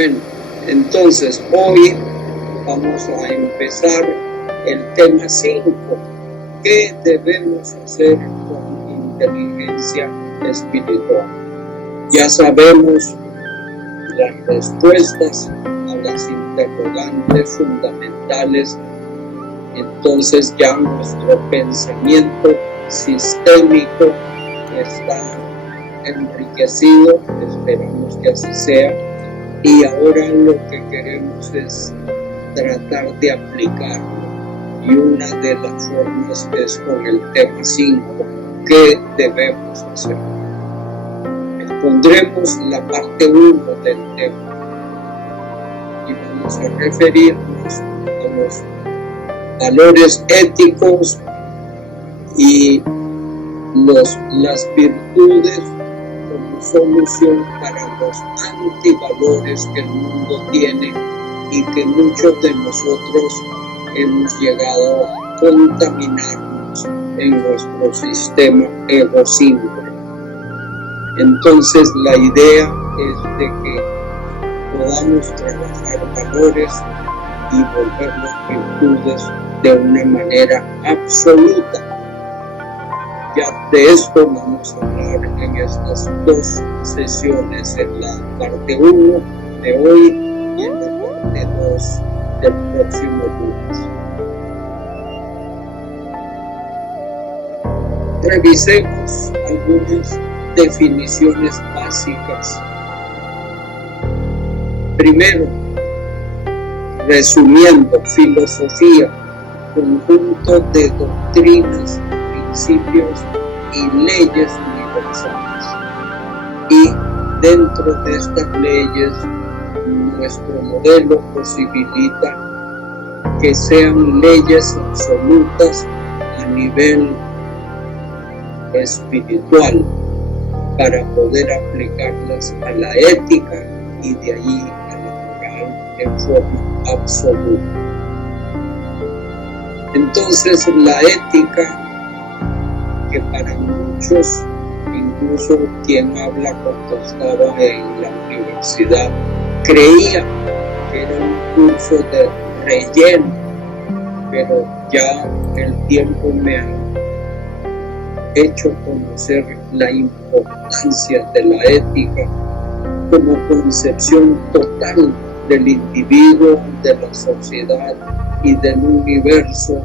Bueno, entonces hoy vamos a empezar el tema 5. ¿Qué debemos hacer con inteligencia espiritual? Ya sabemos las respuestas a las interrogantes fundamentales. Entonces ya nuestro pensamiento sistémico está enriquecido, esperamos que así sea, y ahora lo que queremos es tratar de aplicarlo, y una de las formas es con el tema 5, ¿qué debemos hacer? Expondremos la parte 1 del tema y vamos a referirnos a los valores éticos y las virtudes como solución para los antivalores que el mundo tiene y que muchos de nosotros hemos llegado a contaminarnos en nuestro sistema egocéntrico. Entonces la idea es de que podamos trabajar valores y volverlos virtudes de una manera absoluta. Ya de esto vamos a hablar en estas 2 sesiones, en la parte 1 de hoy y en la parte 2 del próximo lunes. Revisemos algunas definiciones básicas. Primero, resumiendo, filosofía, conjunto de doctrinas, principios y leyes universales. Y dentro de estas leyes, nuestro modelo posibilita que sean leyes absolutas a nivel espiritual para poder aplicarlas a la ética y de allí a la moral en forma absoluta. Entonces la ética, que para muchos, incluso quien habla cuando estaba en la universidad, creía que era un curso de relleno, pero ya el tiempo me ha hecho conocer la importancia de la ética como concepción total del individuo, de la sociedad y del universo,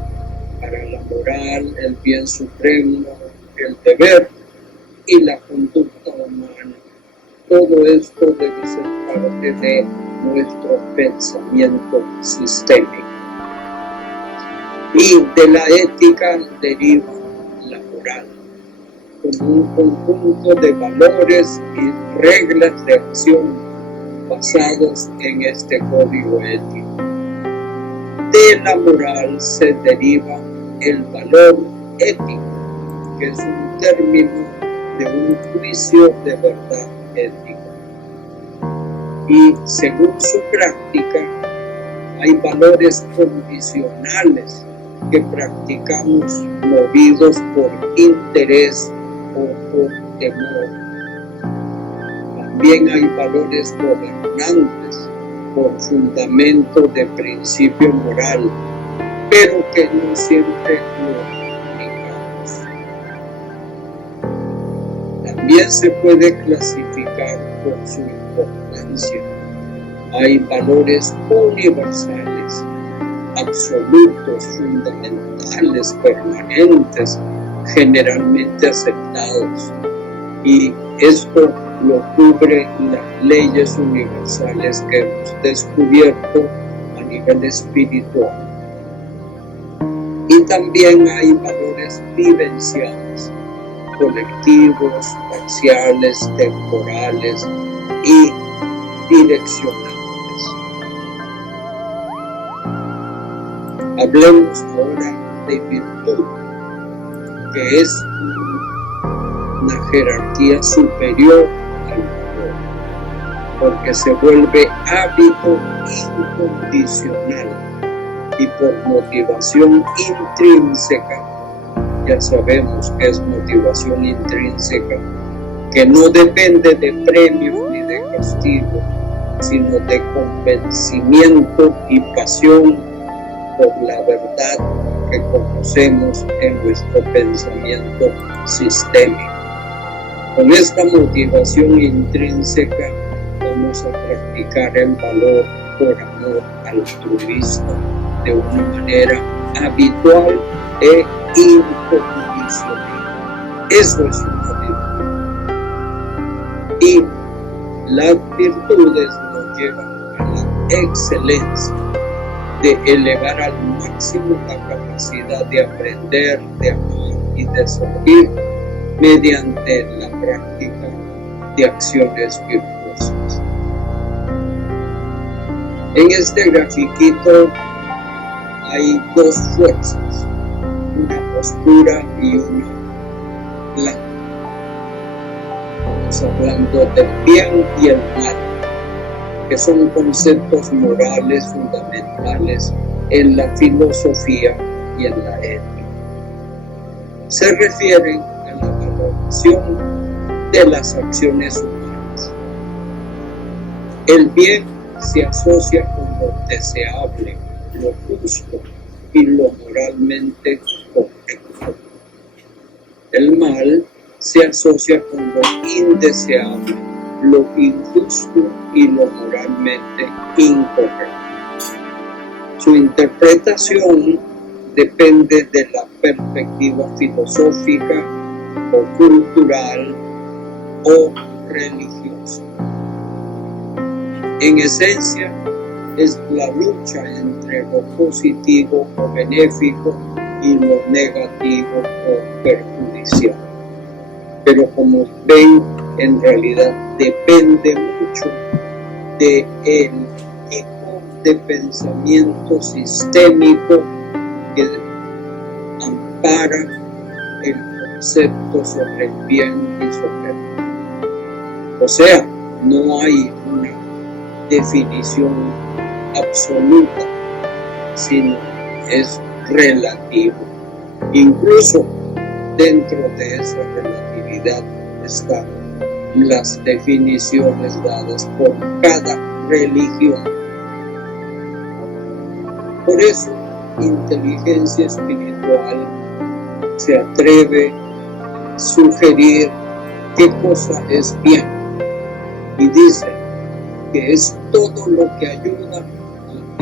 para la moral, el bien supremo, el deber y la conducta humana. Todo esto debe ser parte de nuestro pensamiento sistémico. Y de la ética deriva la moral, como un conjunto de valores y reglas de acción basados en este código ético. De la moral se deriva el valor ético, que es un término de un juicio de verdad ética. Y según su práctica, hay valores condicionales que practicamos movidos por interés o por temor. También hay valores gobernantes por fundamento de principio moral, pero que no siempre lo aplicamos. También se puede clasificar por su importancia. Hay valores universales, absolutos, fundamentales, permanentes, generalmente aceptados. Y esto lo cubre las leyes universales que hemos descubierto a nivel espiritual. Y también hay valores vivenciales, colectivos, parciales, temporales y direccionales. Hablemos ahora de virtud, que es una jerarquía superior al valor, porque se vuelve hábito incondicional y por motivación intrínseca. Ya sabemos que es motivación intrínseca, que no depende de premio ni de castigo, sino de convencimiento y pasión por la verdad que conocemos en nuestro pensamiento sistémico. Con esta motivación intrínseca vamos a practicar el valor por amor altruista de una manera habitual e incondicional. Eso es una virtud. Y las virtudes nos llevan a la excelencia, de elevar al máximo la capacidad de aprender, de amar y de servir mediante la práctica de acciones virtuosas. En este grafiquito hay dos fuerzas, una oscura y una blanca. Estamos hablando del bien y el mal, que son conceptos morales fundamentales en la filosofía y en la ética. Se refieren a la valoración de las acciones humanas. El bien se asocia con lo deseable, lo justo y lo moralmente correcto. El mal se asocia con lo indeseable, lo injusto y lo moralmente incorrecto. Su interpretación depende de la perspectiva filosófica o cultural o religiosa. En esencia, es la lucha entre lo positivo o benéfico y lo negativo o perjudicial. Pero como ven, en realidad depende mucho del tipo de pensamiento sistémico que ampara el concepto sobre el bien y sobre el mal. O sea, no hay una definición absoluta, sino es relativo. Incluso dentro de esa relatividad están las definiciones dadas por cada religión. Por eso, inteligencia espiritual se atreve a sugerir qué cosa es bien y dice que es todo lo que ayuda a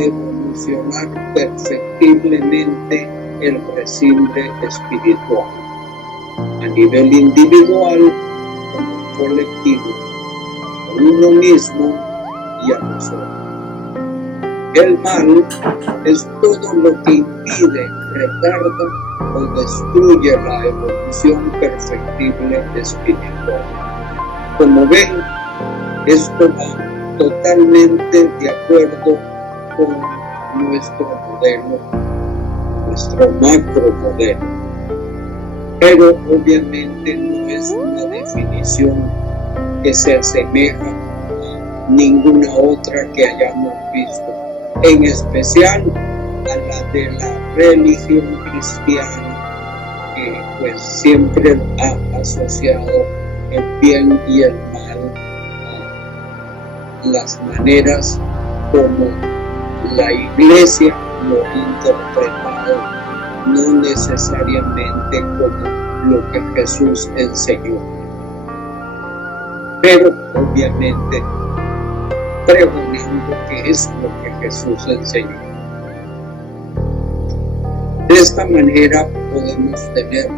evolucionar perfectiblemente el resimbre espiritual, a nivel individual como colectivo, a uno mismo y a nosotros. El mal es todo lo que impide, retarda o destruye la evolución perfectible espiritual. Como ven, esto va totalmente de acuerdo con nuestro modelo, nuestro macro modelo. Pero obviamente no es una definición que se asemeja a ninguna otra que hayamos visto, en especial a la de la religión cristiana, que pues siempre ha asociado el bien y el mal a las maneras como la Iglesia lo ha interpretado, no necesariamente como lo que Jesús enseñó, pero obviamente pregonando que es lo que Jesús enseñó. De esta manera podemos tener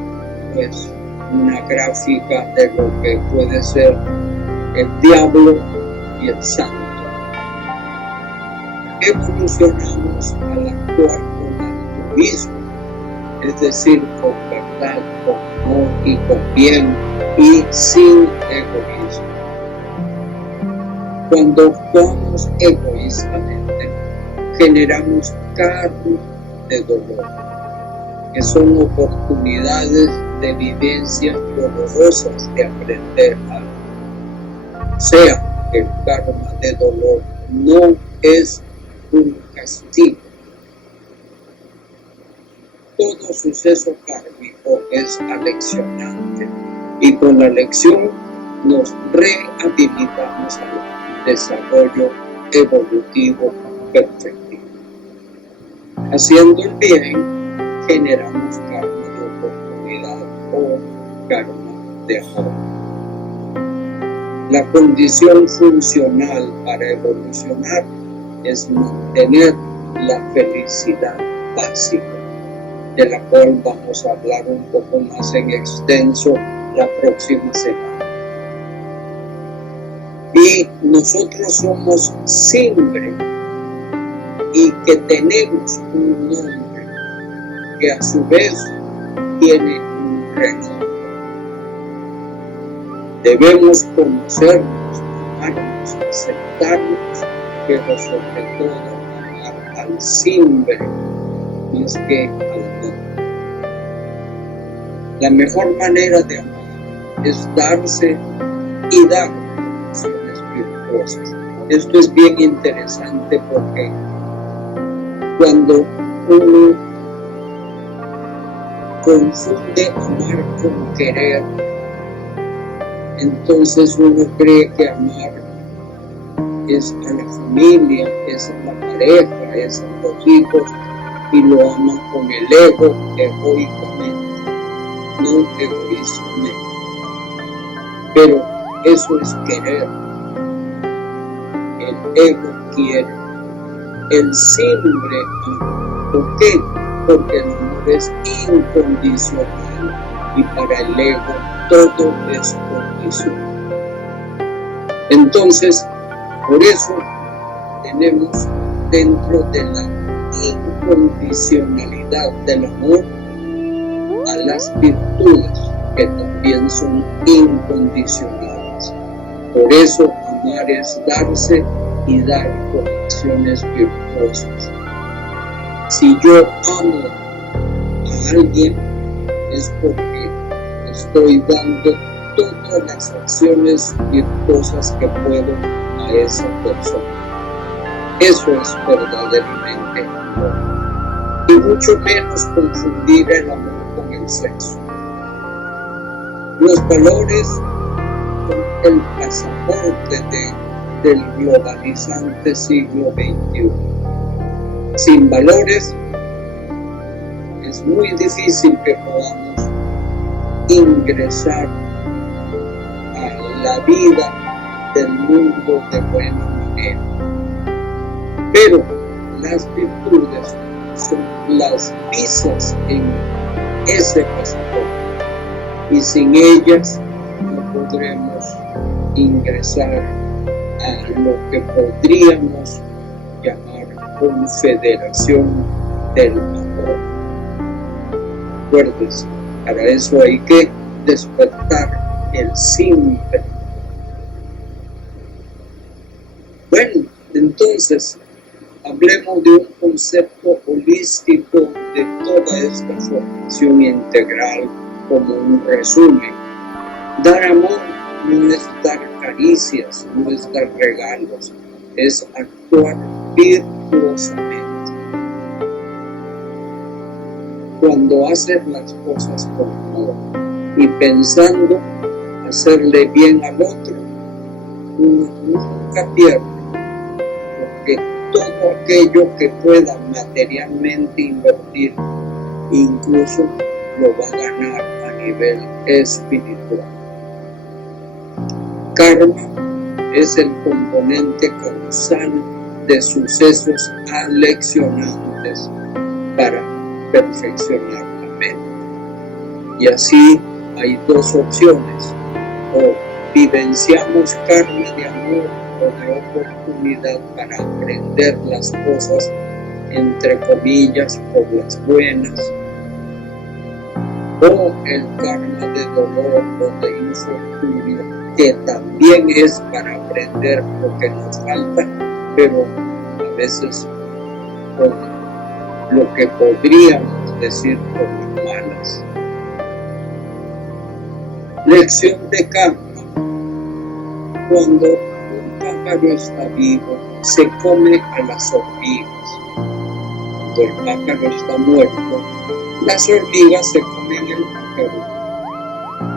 pues una gráfica de lo que puede ser el diablo y el santo. Evolucionamos al actuar con altruismo, es decir, con verdad, con amor y con bien y sin egoísmo. Cuando actuamos egoístamente, generamos carga de dolor, que son oportunidades de vivencias dolorosas de aprender algo. O sea, el karma de dolor no es un castigo. Todo suceso kármico es aleccionante y con la lección nos rehabilitamos al desarrollo evolutivo perfectivo. Haciendo el bien, generamos karma de oportunidad o karma de amor. La condición funcional para evolucionar es mantener la felicidad básica, de la cual vamos a hablar un poco más en extenso la próxima semana. Y nosotros somos Simbre, y que tenemos un nombre que a su vez tiene un renombre. Debemos conocernos, amarnos, aceptarnos, pero sobre todo amar al Simbre más que al nombre. La mejor manera de amar es darse y dar relaciones virtuosas. Esto es bien interesante porque cuando uno confunde amar con querer, entonces uno cree que amar es a la familia, es a la pareja, es a los hijos, y lo ama con el ego egoicamente, no egoístamente. Pero eso es querer. El ego quiere. El Simbre ama. ¿Por qué? Porque el amor es incondicional y para el ego todo es condicional. Entonces, por eso tenemos dentro de la incondicionalidad del amor a las virtudes que también son incondicionales. Por eso amar es darse y dar conexiones virtuosas. Si yo amo a alguien es porque estoy dando todas las acciones virtuosas que puedo a esa persona. Eso es verdaderamente amor. Y mucho menos confundir el amor con el sexo. Los valores son el pasaporte del globalizante siglo XXI. Sin valores es muy difícil que podamos ingresar a la vida del mundo de buena manera. Pero las virtudes son las visas en ese pasaporte y sin ellas no podremos ingresar a lo que podríamos llamar confederación del amor. Acuérdense, para eso hay que despertar el Simbre. Bueno, entonces hablemos de un concepto holístico de toda esta formación integral como un resumen. Dar amor no es dar caricias, no es dar regalos, es actuar virtuosamente. Cuando haces las cosas con amor y pensando hacerle bien al otro, uno nunca pierde, porque todo aquello que pueda materialmente invertir, incluso lo va a ganar a nivel espiritual. Karma es el componente causal de sucesos aleccionantes para perfeccionar la mente. Y así hay dos opciones: o vivenciamos karma de amor o de oportunidad para aprender las cosas, entre comillas, por las buenas, o el karma de dolor o de infortunio, que también es para aprender lo que nos falta, pero a veces por lo que podríamos decir por las malas. Lección de karma. Cuando un pájaro está vivo, se come a las hormigas. Cuando el pájaro está muerto, las hormigas se comen el pájaro.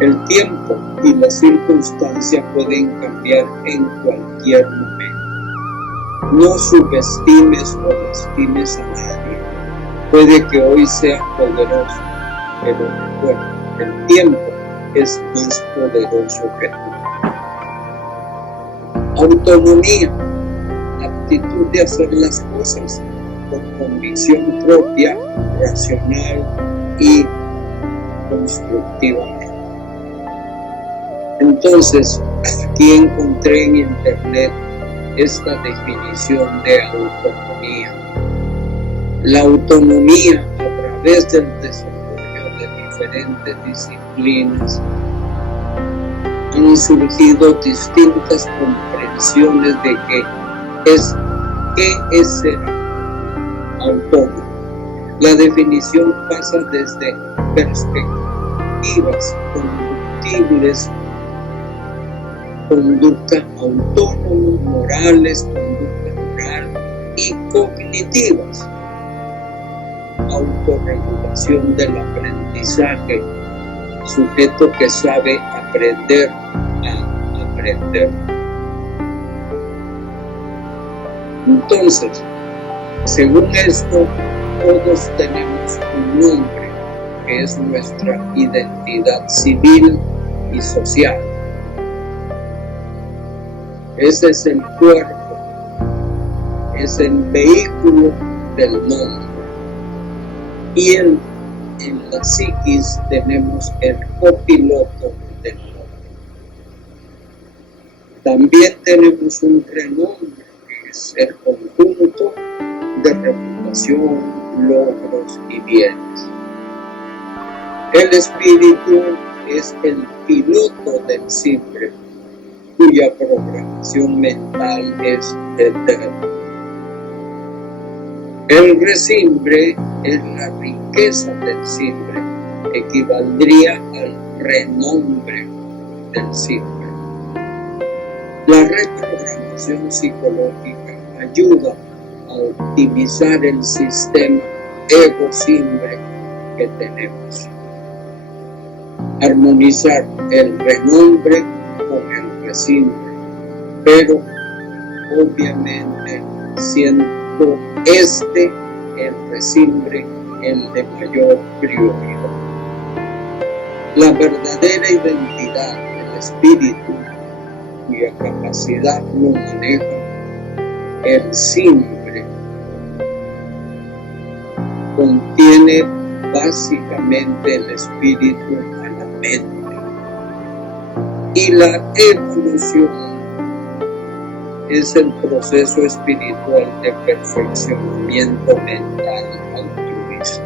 El tiempo y las circunstancias pueden cambiar en cualquier momento. No subestimes o lastimes a nadie. Puede que hoy seas poderoso, pero recuerda, el tiempo es más poderoso que tú. Autonomía, la aptitud de hacer las cosas con convicción propia, racional y constructivamente. Entonces, aquí encontré en internet esta definición de autonomía. La autonomía a través del desarrollo de diferentes disciplinas han surgido distintas comprensiones de qué es ser autónomo. La definición pasa desde perspectivas conductibles, conducta autónoma, morales, conducta moral y cognitivas. Autorregulación del aprendizaje, sujeto que sabe aprender a aprender. Entonces, según esto, todos tenemos un nombre que es nuestra identidad civil y social. Ese es el cuerpo, es el vehículo del nombre. Y en la psiquis tenemos el copiloto del nombre. También tenemos un renombre, que es el conjunto de reputación, logros y bienes. El espíritu es el piloto del simbre, cuya programación mental es eterna. El resimbre es la riqueza del simbre, equivaldría al renombre del simbre. La reprogramación psicológica ayuda a optimizar el sistema ego-simbre que tenemos. Armonizar el renombre con el resimbre, pero obviamente siendo el resimbre el de mayor prioridad. La verdadera identidad del espíritu, cuya capacidad lo maneja el simbre, contiene básicamente el espíritu a la mente, y la evolución es el proceso espiritual de perfeccionamiento mental altruista.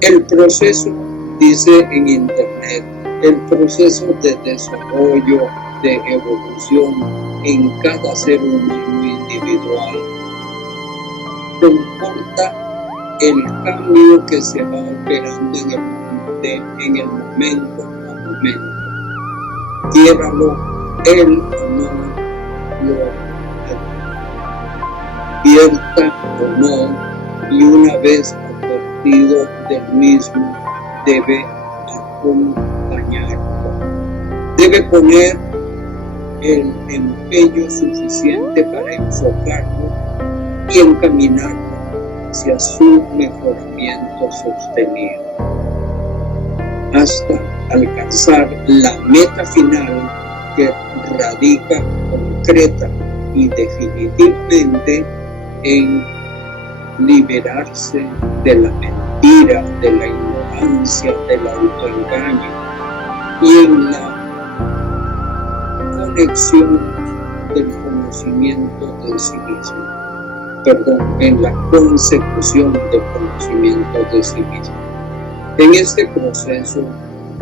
El proceso, dice en internet, el proceso de desarrollo, de evolución en cada ser humano individual comporta el cambio que se va operando en el momento a momento. Quiéralo él o no lo advierta o no, y una vez advertido del mismo, debe acompañarlo. Debe poner el empeño suficiente para enfocarlo y encaminarlo hacia su mejoramiento sostenido, hasta alcanzar la meta final que radica concreta y definitivamente en liberarse de la mentira, de la ignorancia, del autoengaño y en la conexión del conocimiento de sí mismo, en la consecución del conocimiento de sí mismo. En este proceso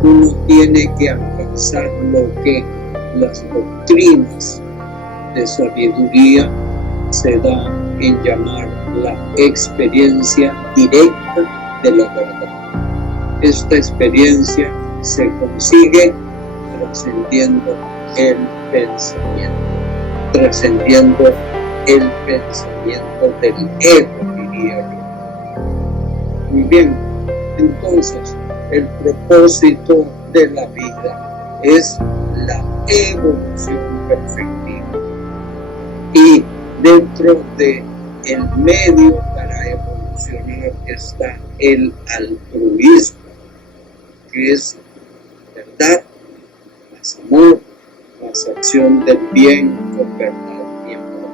uno tiene que alcanzar lo que las doctrinas de sabiduría se da en llamar la experiencia directa de la verdad. Esta experiencia se consigue trascendiendo el pensamiento, trascendiendo el pensamiento del ego, diría yo. Muy bien, entonces el propósito de la vida es la evolución perfectiva. Y dentro de el medio para evolucionar está el altruismo, que es verdad, más amor, más acción del bien con verdad y amor.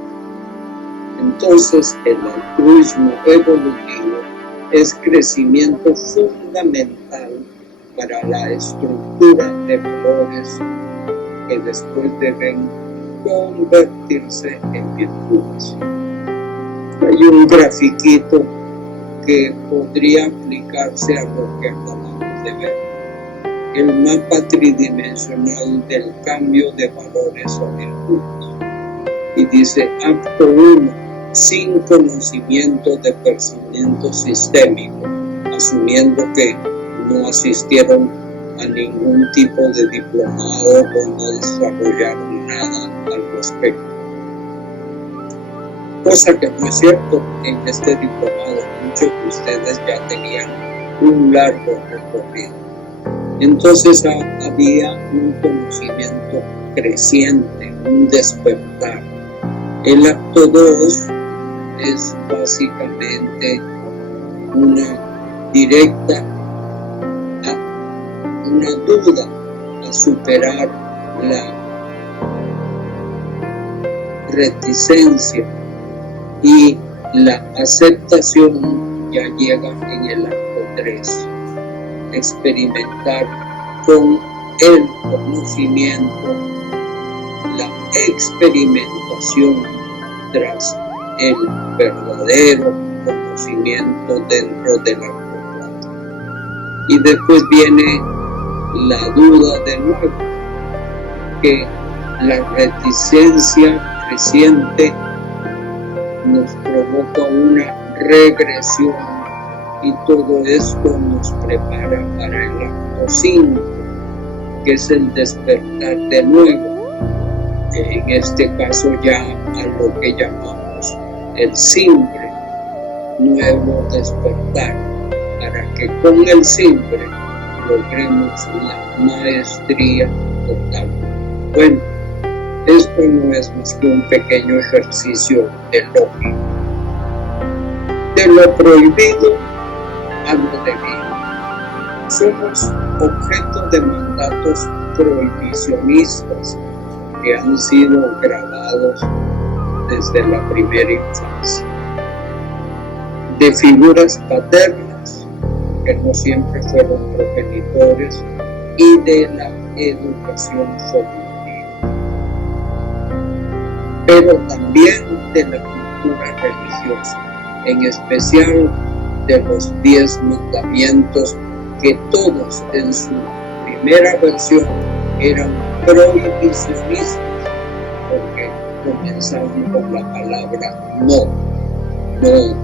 Entonces el altruismo evolutivo es crecimiento fundamental para la estructura de valores que después deben convertirse en virtudes. Hay un grafiquito que podría aplicarse a lo que acabamos de ver. El mapa tridimensional del cambio de valores o virtudes. Y dice, acto 1, sin conocimiento de pensamiento sistémico, asumiendo que no asistieron a ningún tipo de diplomado o no desarrollaron nada al respecto. Cosa que no es cierto, en este diplomado muchos de ustedes ya tenían un largo recorrido. Entonces había un conocimiento creciente, un despertar. El acto 2 es básicamente una directa una duda a superar la reticencia, y la aceptación ya llega en el acto 3. Experimentar con el conocimiento, la experimentación tras el verdadero conocimiento dentro del acto 4. Y después viene la duda de nuevo, que la reticencia creciente nos provoca una regresión, y todo esto nos prepara para el acto 5, que es el despertar de nuevo, en este caso ya a lo que llamamos el simple, nuevo despertar, para que con el simple logremos la maestría total. Bueno, esto no es más que un pequeño ejercicio de lógica. De lo prohibido a lo debido. Somos objeto de mandatos prohibicionistas que han sido grabados desde la primera infancia. De figuras paternas que no siempre fueron progenitores, y de la educación formativa. Pero también de la cultura religiosa, en especial de los 10 mandamientos, que todos en su primera versión eran prohibicionistas, porque comenzaban con la palabra no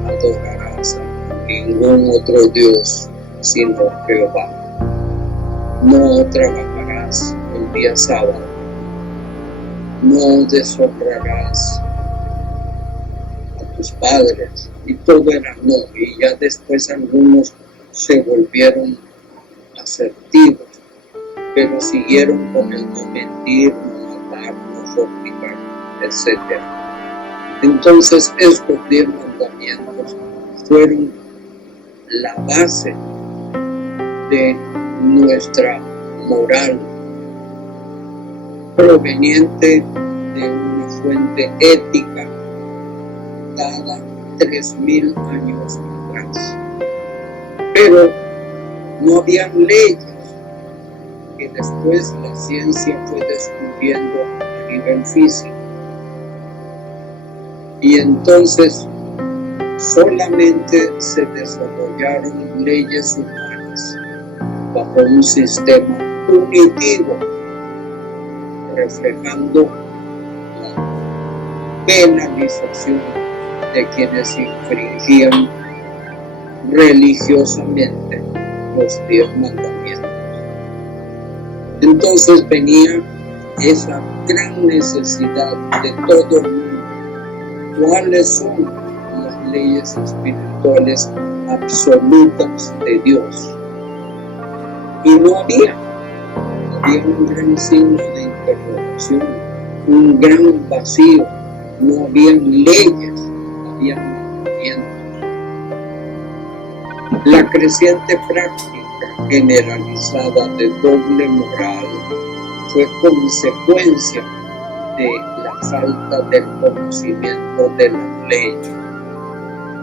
adorarás a ningún otro Dios sino Jehová, no trabajarás el día sábado, no deshonrarás a tus padres, y todo era no. Y ya después algunos se volvieron asertivos, pero siguieron con el no mentir, no matar, no fornicar, etc. Entonces estos 10 mandamientos fueron la base de nuestra moral, proveniente de una fuente ética dada 3000 años atrás. Pero no habían leyes que después la ciencia fue descubriendo a nivel físico. Y entonces solamente se desarrollaron leyes humanas bajo un sistema punitivo, reflejando la penalización de quienes infringían religiosamente los 10 mandamientos. Entonces venía esa gran necesidad de todo el mundo. ¿Cuáles son las leyes espirituales absolutas de Dios? Y no había un gran signo de interrogación, un gran vacío, no habían leyes, habían mandamientos. La creciente práctica generalizada de doble moral fue consecuencia de la falta del conocimiento de las leyes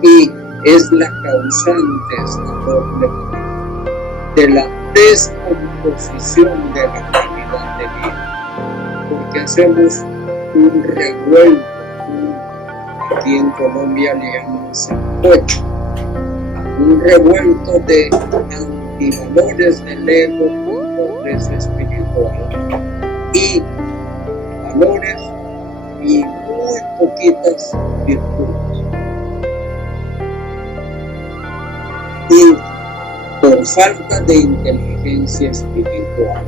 y es la causante de esta doble moral, de la descomposición de la calidad de vida, porque hacemos un revuelto, aquí en Colombia le llaman sancocho, un revuelto de antivalores del ego con progreso espiritual y valores y muy poquitas virtudes. Y por falta de inteligencia espiritual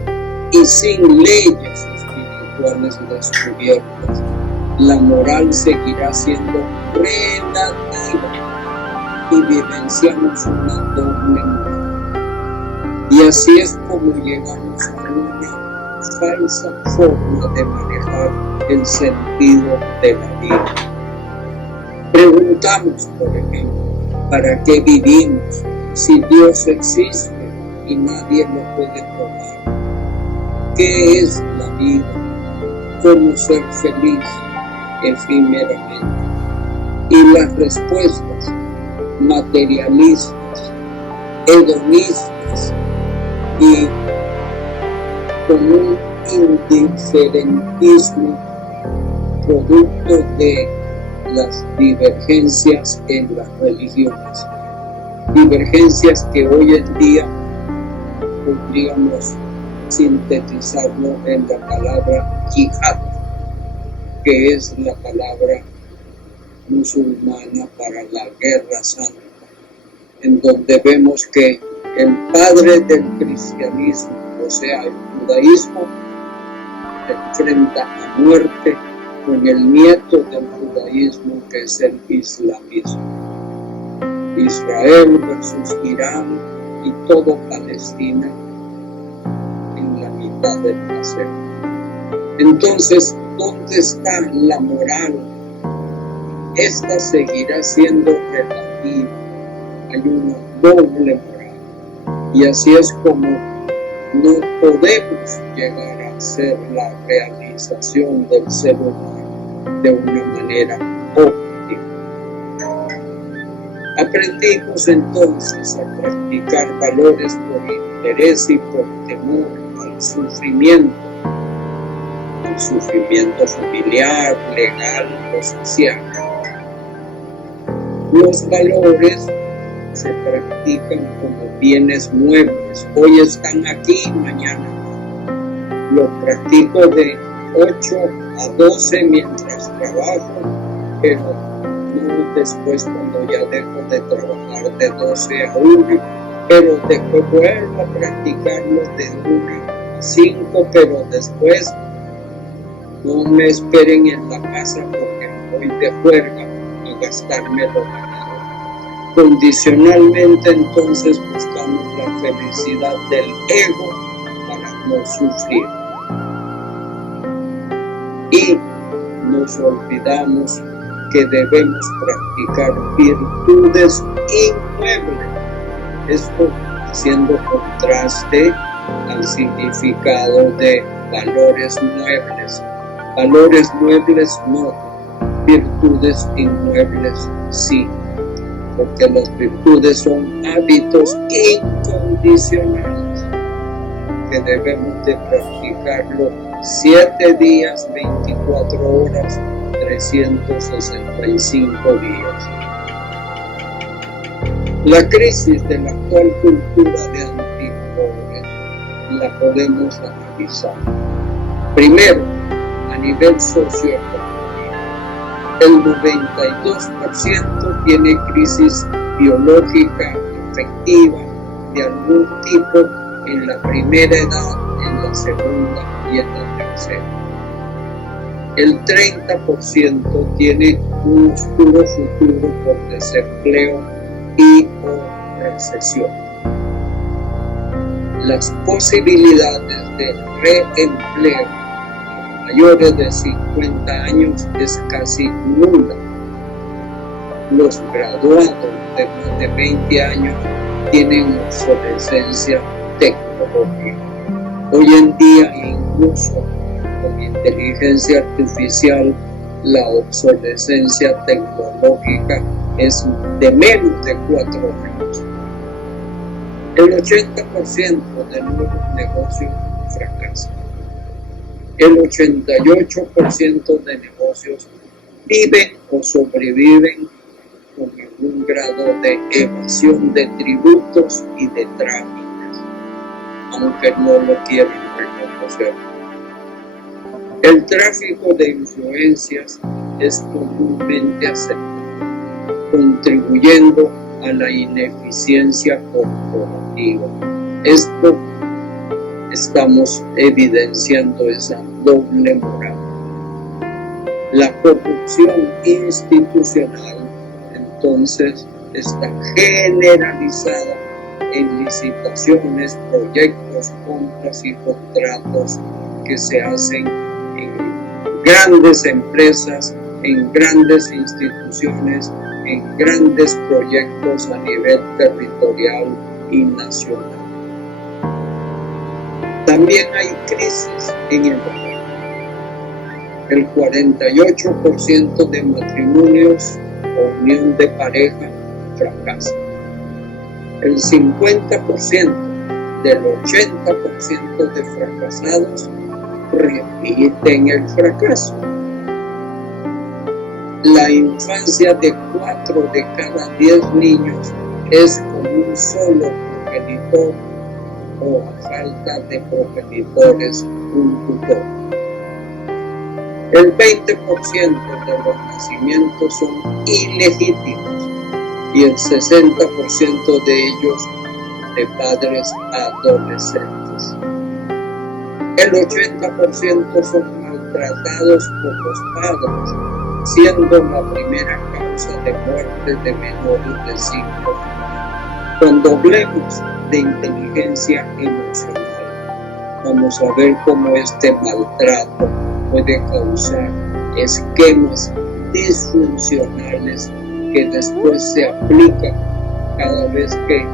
y sin leyes espirituales descubiertas, la moral seguirá siendo relativa y vivenciamos una doble moral. Y así es como llegamos a una falsa forma de manejar el sentido de la vida. Preguntamos, por ejemplo, ¿para qué vivimos si Dios existe y nadie lo puede tomar? ¿Qué es la vida? ¿Cómo ser feliz efímeramente? Y las respuestas materialistas, hedonistas y con un indiferentismo producto de las divergencias en las religiones, divergencias que hoy en día podríamos sintetizarlo en la palabra yihad, que es la palabra musulmana para la guerra santa, en donde vemos que el padre del cristianismo, o sea, el judaísmo, se enfrenta a muerte con el nieto del judaísmo, que es el islamismo. Israel versus Irán y todo Palestina en la mitad del paseo. Entonces, ¿dónde está la moral? Esta seguirá siendo relativa. Hay una doble moral. Y así es como no podemos llegar a ser la realización del ser humano de una manera óptima. Aprendimos entonces a practicar valores por interés y por temor al sufrimiento familiar, legal o social. Los valores se practican como bienes muebles. Hoy están aquí, mañana no. Los practico de 8 a 12 mientras trabajo, pero no después cuando ya dejo de trabajar de 12 a 1, pero después vuelvo a practicarlos de 1 a 5, pero después no me esperen en la casa porque voy de juerga a gastarme lo ganado. Condicionalmente entonces buscamos la felicidad del ego para no sufrir. Y nos olvidamos que debemos practicar virtudes inmuebles. Esto haciendo contraste al significado de valores muebles. Valores muebles no, virtudes inmuebles sí, porque las virtudes son hábitos incondicionales que debemos de practicarlo 7 días, 24 horas, 365 días. La crisis de la actual cultura de antivalores la podemos analizar. Primero, a nivel socioeconómico, el 92% tiene crisis biológica, afectiva, de algún tipo en la primera edad, en la segunda y en la tercera. El 30% tiene un oscuro futuro por desempleo y o recesión. Las posibilidades de reempleo mayores de 50 años es casi nula. Los graduados de más de 20 años tienen obsolescencia tecnológica. Hoy en día, incluso con inteligencia artificial, la obsolescencia tecnológica es de menos de 4 años. El 80% de nuevos negocios fracasan. El 88% de negocios viven o sobreviven con algún grado de evasión de tributos y de trámites, aunque no lo quieran reconocer. El tráfico de influencias es comúnmente aceptado, contribuyendo a la ineficiencia corporativa. Esto estamos evidenciando esa doble moral. La corrupción institucional, entonces, está generalizada en licitaciones, proyectos, compras y contratos que se hacen en grandes empresas, en grandes instituciones, en grandes proyectos a nivel territorial y nacional. También hay crisis en el hogar. El 48% de matrimonios o unión de pareja fracasan. El 50% del 80% de fracasados repiten el fracaso. La infancia de 4 de cada 10 niños es con un solo progenitor o a falta de progenitores un tutor. El 20% de los nacimientos son ilegítimos y el 60% de ellos de padres adolescentes. El 80% son maltratados por los padres, siendo la primera causa de muerte de menores de 5 años. Cuando hablemos de inteligencia emocional, vamos a ver cómo este maltrato puede causar esquemas disfuncionales que después se aplican cada vez que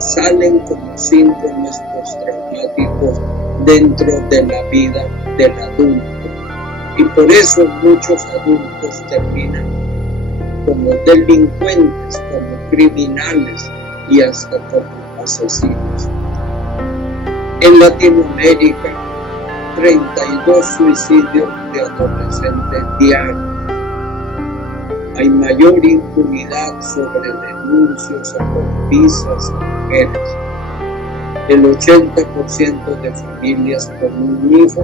salen como síndromes postraumáticos dentro de la vida del adulto. Y por eso muchos adultos terminan como delincuentes, como criminales y hasta como asesinos. En Latinoamérica, 32 suicidios de adolescentes diarios. Hay mayor impunidad sobre denuncios a golpizas a mujeres. El 80% de familias con un hijo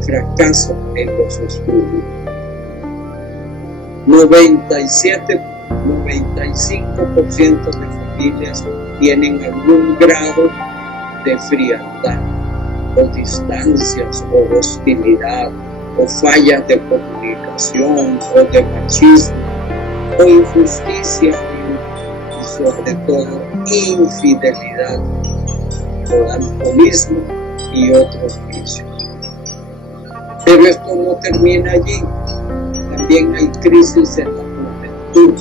fracasan en los estudios. 95% de familias tienen algún grado de frialdad, o distancias, o hostilidad, o fallas de comunicación, o de machismo, o injusticia, y sobre todo infidelidad, o alcoholismo y otros vicios. Pero esto no termina allí. También hay crisis en la juventud.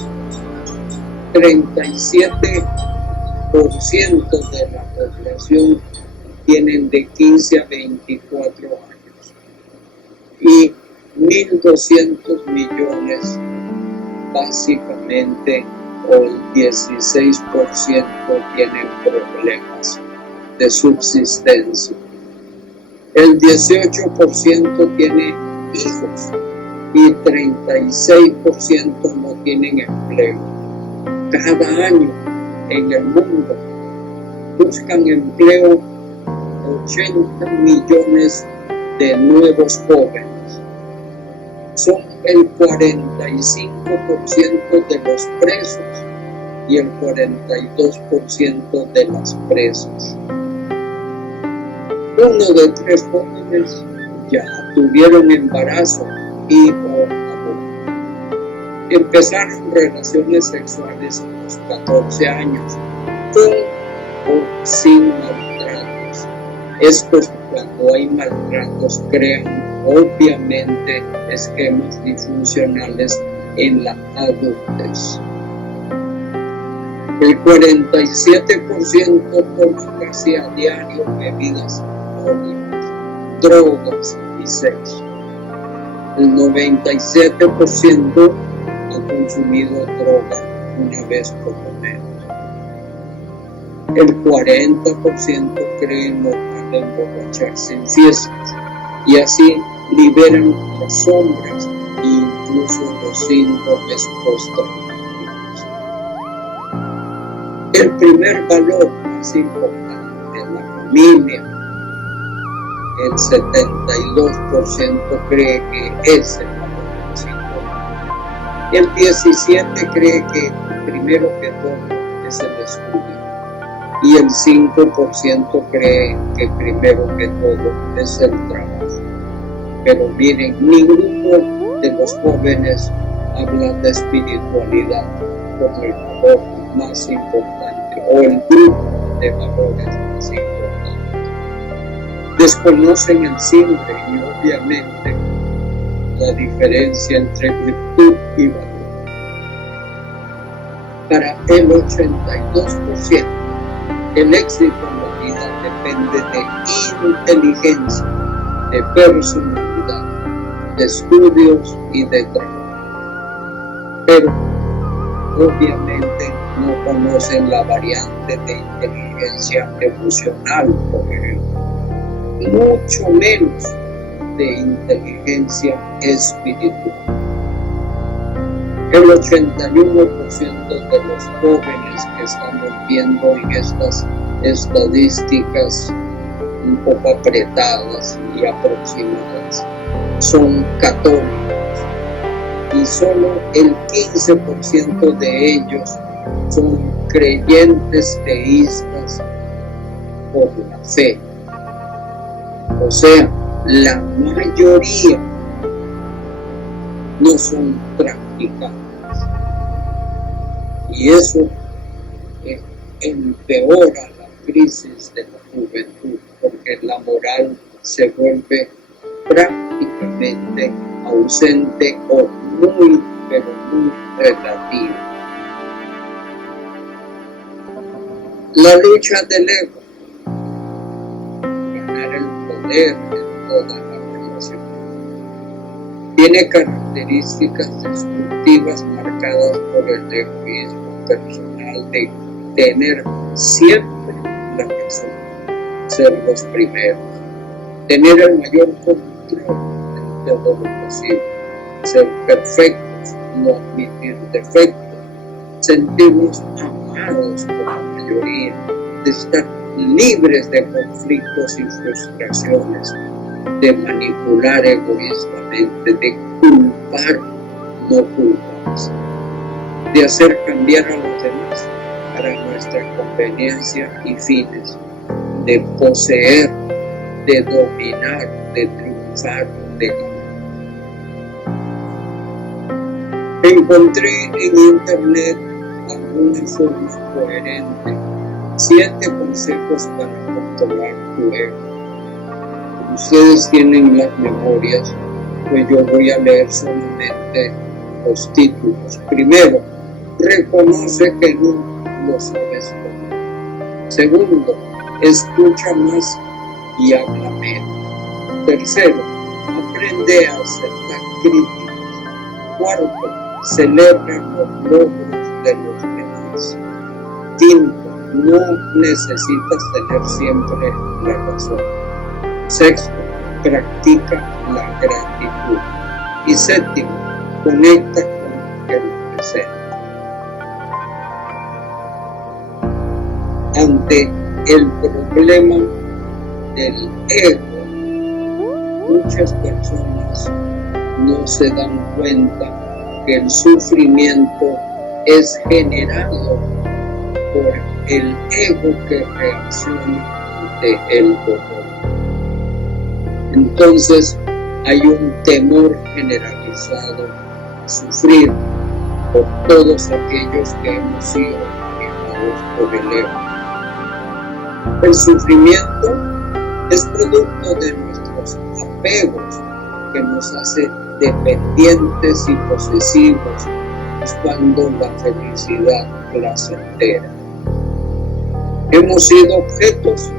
37% de la población tienen de 15 a 24 años y 1.200 millones básicamente, o el 16% tienen problemas de subsistencia. El 18% tiene hijos y 36% no tienen empleo. Cada año en el mundo buscan empleo 80 millones de nuevos jóvenes. Son el 45% de los presos y el 42% de las presas. 1 de 3 jóvenes ya tuvieron embarazo y o aborto. Empezaron relaciones sexuales a los 14 años, con o sin maltratos. Estos cuando hay maltratos, crean obviamente esquemas disfuncionales en la adultez. El 47% toma casi a diario bebidas alcohólicas, drogas y sexo. El 97% ha consumido droga una vez por lo menos. El 40% cree normal emborracharse en fiestas y así liberan las sombras e incluso los síndromes postraumáticos. El primer valor más importante es la familia. El 72% cree que es el valor más importante. El 17% cree que primero que todo es el estudio. Y el 5% cree que primero que todo es el trabajo. Pero miren, ninguno de los jóvenes habla de espiritualidad como el valor más importante o el grupo de valores más importantes. Desconocen el simple y obviamente la diferencia entre virtud y valor. Para el 82%, el éxito en la vida depende de inteligencia, de personalidad, de estudios y de trabajo. Pero obviamente no conocen la variante de inteligencia emocional, por ejemplo, mucho menos de inteligencia espiritual. El 81% de los jóvenes que estamos viendo en estas estadísticas un poco apretadas y aproximadas son católicos y solo el 15% de ellos son creyentes teístas por la fe. O sea, la mayoría no son practicantes. Y eso empeora la crisis de la juventud, porque la moral se vuelve prácticamente ausente o muy, pero muy relativa. La lucha del ego, ganar el poder en toda la relación, tiene características destructivas marcadas por el egoísmo personal de tener siempre la razón, ser los primeros, tener el mayor control de todo lo posible, ser perfectos, no admitir defectos, sentirnos amados por la mayoría, de estar libres de conflictos y frustraciones, de manipular egoístamente, de culpar no culpables, de hacer cambiar a los demás para nuestra conveniencia y fines, de poseer, de dominar, de triunfar, de ganar. Encontré en internet alguna forma coherente 7 consejos para controlar tu ego. Ustedes tienen las memorias, pues yo voy a leer solamente los títulos. Primero, reconoce que no lo sabes todo. Segundo, escucha más y habla menos. Tercero, aprende a aceptar críticas. Cuarto, celebra los logros de los demás. Quinto, no necesitas tener siempre la razón. Sexto, practica la gratitud. Y séptimo, conecta con el presente. Ante el problema del ego, muchas personas no se dan cuenta que el sufrimiento es generado por el ego que reacciona ante el dolor. Entonces hay un temor generalizado a sufrir por todos aquellos que hemos sido afectados por el ego. El sufrimiento es es producto de nuestros apegos que nos hace dependientes y posesivos, buscando la felicidad placentera. Hemos sido objetos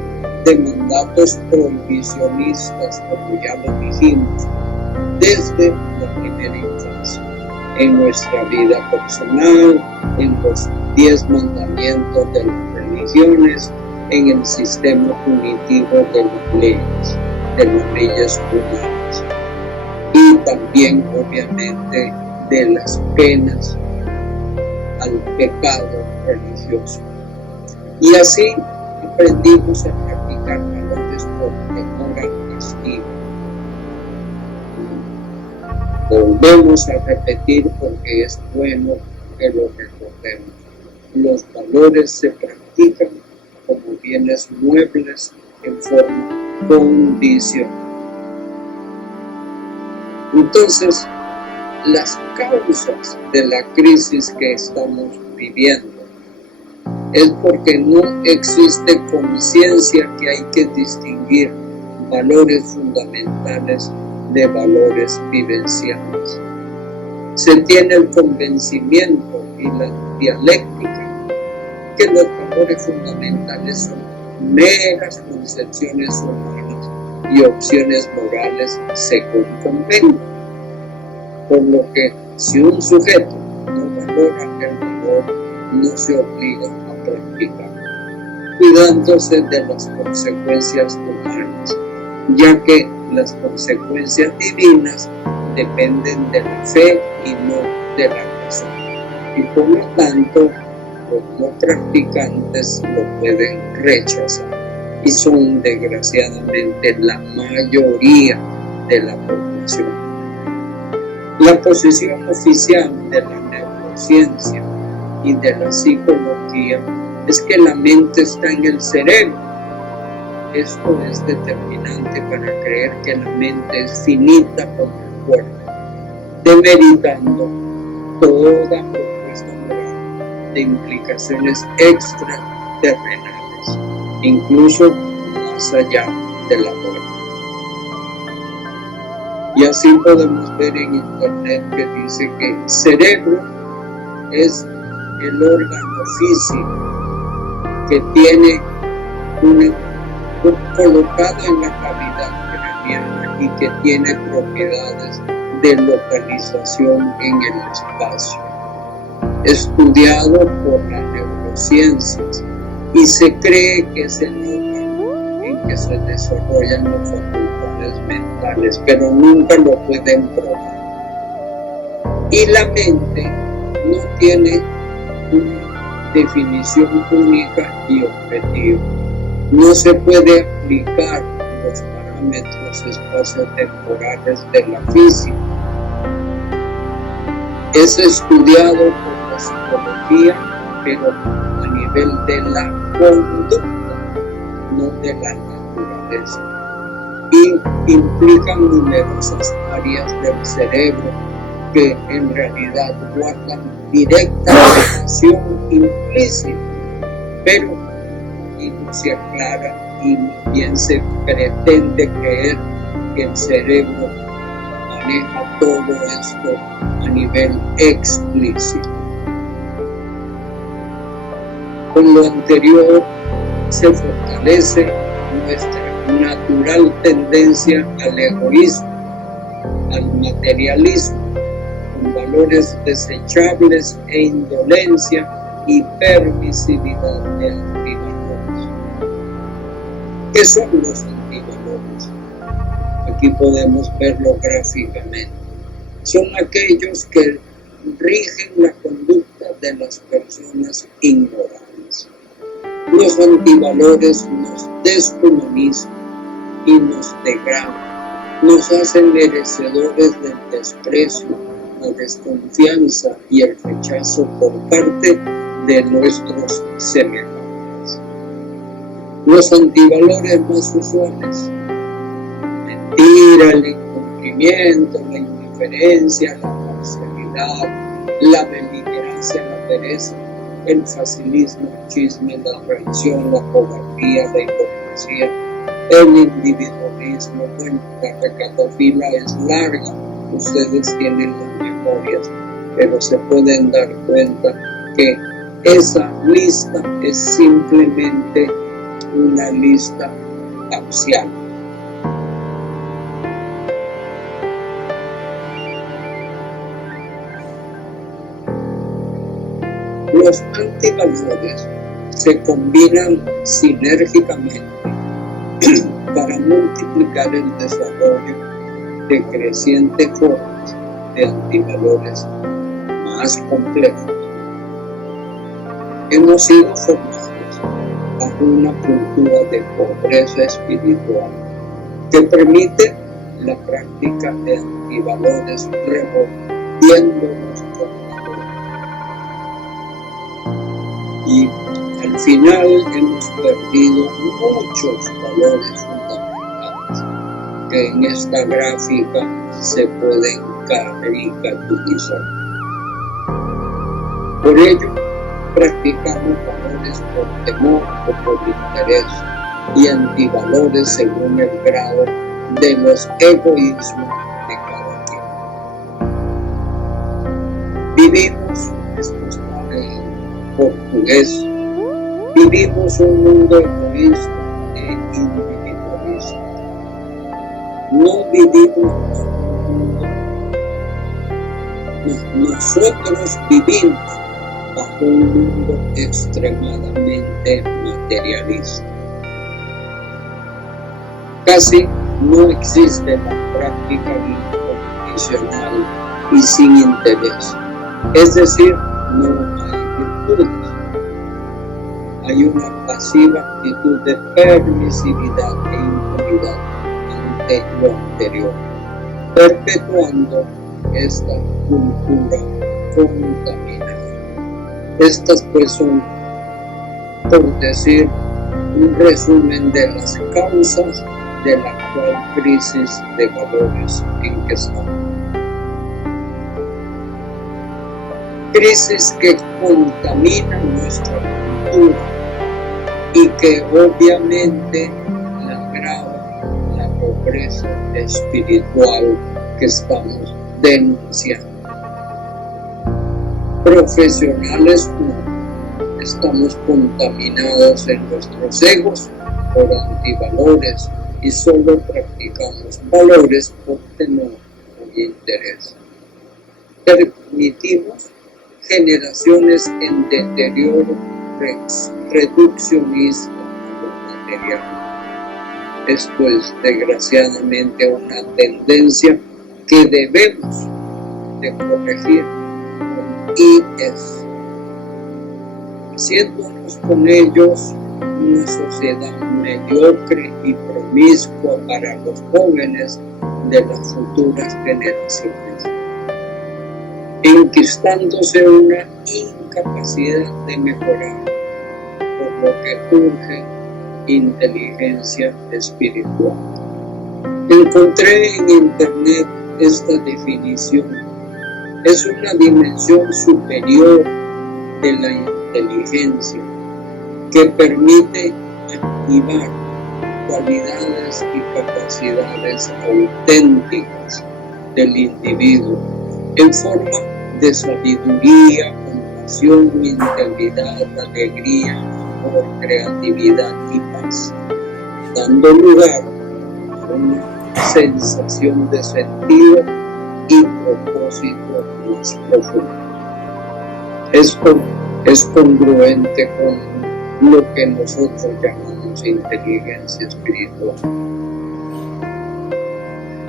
de mandatos prohibicionistas, como ya lo dijimos, desde la primera infancia, en nuestra vida personal, en los 10 mandamientos de las religiones, en el sistema punitivo de las leyes humanas, y también obviamente de las penas al pecado religioso. Y así aprendimos a practicar valores por temor al castigo. Volvemos a repetir porque es bueno que lo recordemos. Los valores se practican como bienes muebles en forma condicional. Entonces, las causas de la crisis que estamos viviendo es porque no existe conciencia que hay que distinguir valores fundamentales de valores vivenciales. Se tiene el convencimiento y la dialéctica que los valores fundamentales son meras concepciones humanas y opciones morales según convenga. Por lo que si un sujeto no valora el valor, no se obliga a practicar, cuidándose de las consecuencias humanas, ya que las consecuencias divinas dependen de la fe y no de la razón. Y por lo tanto, los no practicantes lo pueden rechazar y son desgraciadamente la mayoría de la población. La posición oficial de la neurociencia y de la psicología es que la mente está en el cerebro. Esto es determinante para creer que la mente es finita como el cuerpo, demeritando toda propuesta moral de implicaciones extraterrenales, incluso más allá de la muerte. Y así podemos ver en internet que dice que el cerebro es el órgano físico que tiene colocado en la cavidad craneana y que tiene propiedades de localización en el espacio, estudiado por las neurociencias, y se cree que es el órgano en que se desarrollan las facultades mentales, pero nunca lo pueden probar. Y la mente no tiene una definición única y objetiva. No se puede aplicar los parámetros espaciotemporales de la física. Es estudiado por la psicología, pero a nivel de la conducta, no de la naturaleza. Y implican numerosas áreas del cerebro que en realidad guardan directa relación implícita, pero no se aclara y más bien se pretende creer que el cerebro maneja todo esto a nivel explícito. Con lo anterior se fortalece nuestra natural tendencia al egoísmo, al materialismo, con valores desechables e indolencia y permisividad de antivalores. ¿Qué son los antivalores? Aquí podemos verlo gráficamente. Son aquellos que rigen la conducta de las personas ignorantes. Los antivalores nos deshumanizan y nos degradan, nos hacen merecedores del desprecio, la desconfianza y el rechazo por parte de nuestros semejantes. Los antivalores más usuales: mentira, el incumplimiento, la indiferencia, la parcialidad, la beligerancia, la pereza, el facilismo, el chisme, la traición, la cobardía, la hipocresía, el individualismo. Bueno, la recatafila es larga, ustedes tienen las memorias, pero se pueden dar cuenta que esa lista es simplemente una lista parcial. Los antivalores se combinan sinérgicamente para multiplicar el desarrollo de crecientes formas de antivalores más complejos. Hemos sido formados bajo una cultura de pobreza espiritual que permite la práctica de antivalores revolviéndonos con valor. Y al final hemos perdido muchos valores fundamentales que en esta gráfica se pueden caricaturizar. Por ello, practicamos valores por temor o por interés y antivalores según el grado de los egoísmos de cada quien. Vivimos, esto está en portugués, vivimos un mundo egoísta e individualista. No vivimos un mundo, nosotros vivimos bajo un mundo extremadamente materialista. Casi no existe la práctica incondicional y sin interés, es decir, no hay virtudes. Hay una pasiva actitud de permisividad e impunidad ante lo anterior, perpetuando esta cultura contaminada. Estas pues son, por decir, un resumen de las causas de la actual crisis de valores en que estamos. Crisis que contamina nuestra cultura y que obviamente agrava la pobreza espiritual que estamos denunciando. Profesionales no, estamos contaminados en nuestros egos por antivalores y solo practicamos valores por temor o interés. Permitimos generaciones en deterioro reduccionista material. Esto es desgraciadamente una tendencia que debemos de corregir con IF, haciéndonos con ellos una sociedad mediocre y promiscua para los jóvenes de las futuras generaciones, enquistándose una incapacidad de mejorar, por lo que urge inteligencia espiritual. Encontré en internet esta definición. Es una dimensión superior de la inteligencia que permite activar cualidades y capacidades auténticas del individuo en forma de sabiduría, compasión, integridad, alegría, amor, creatividad y paz, dando lugar a una sensación de sentido y propósito más profundo. Esto es congruente con lo que nosotros llamamos inteligencia espiritual.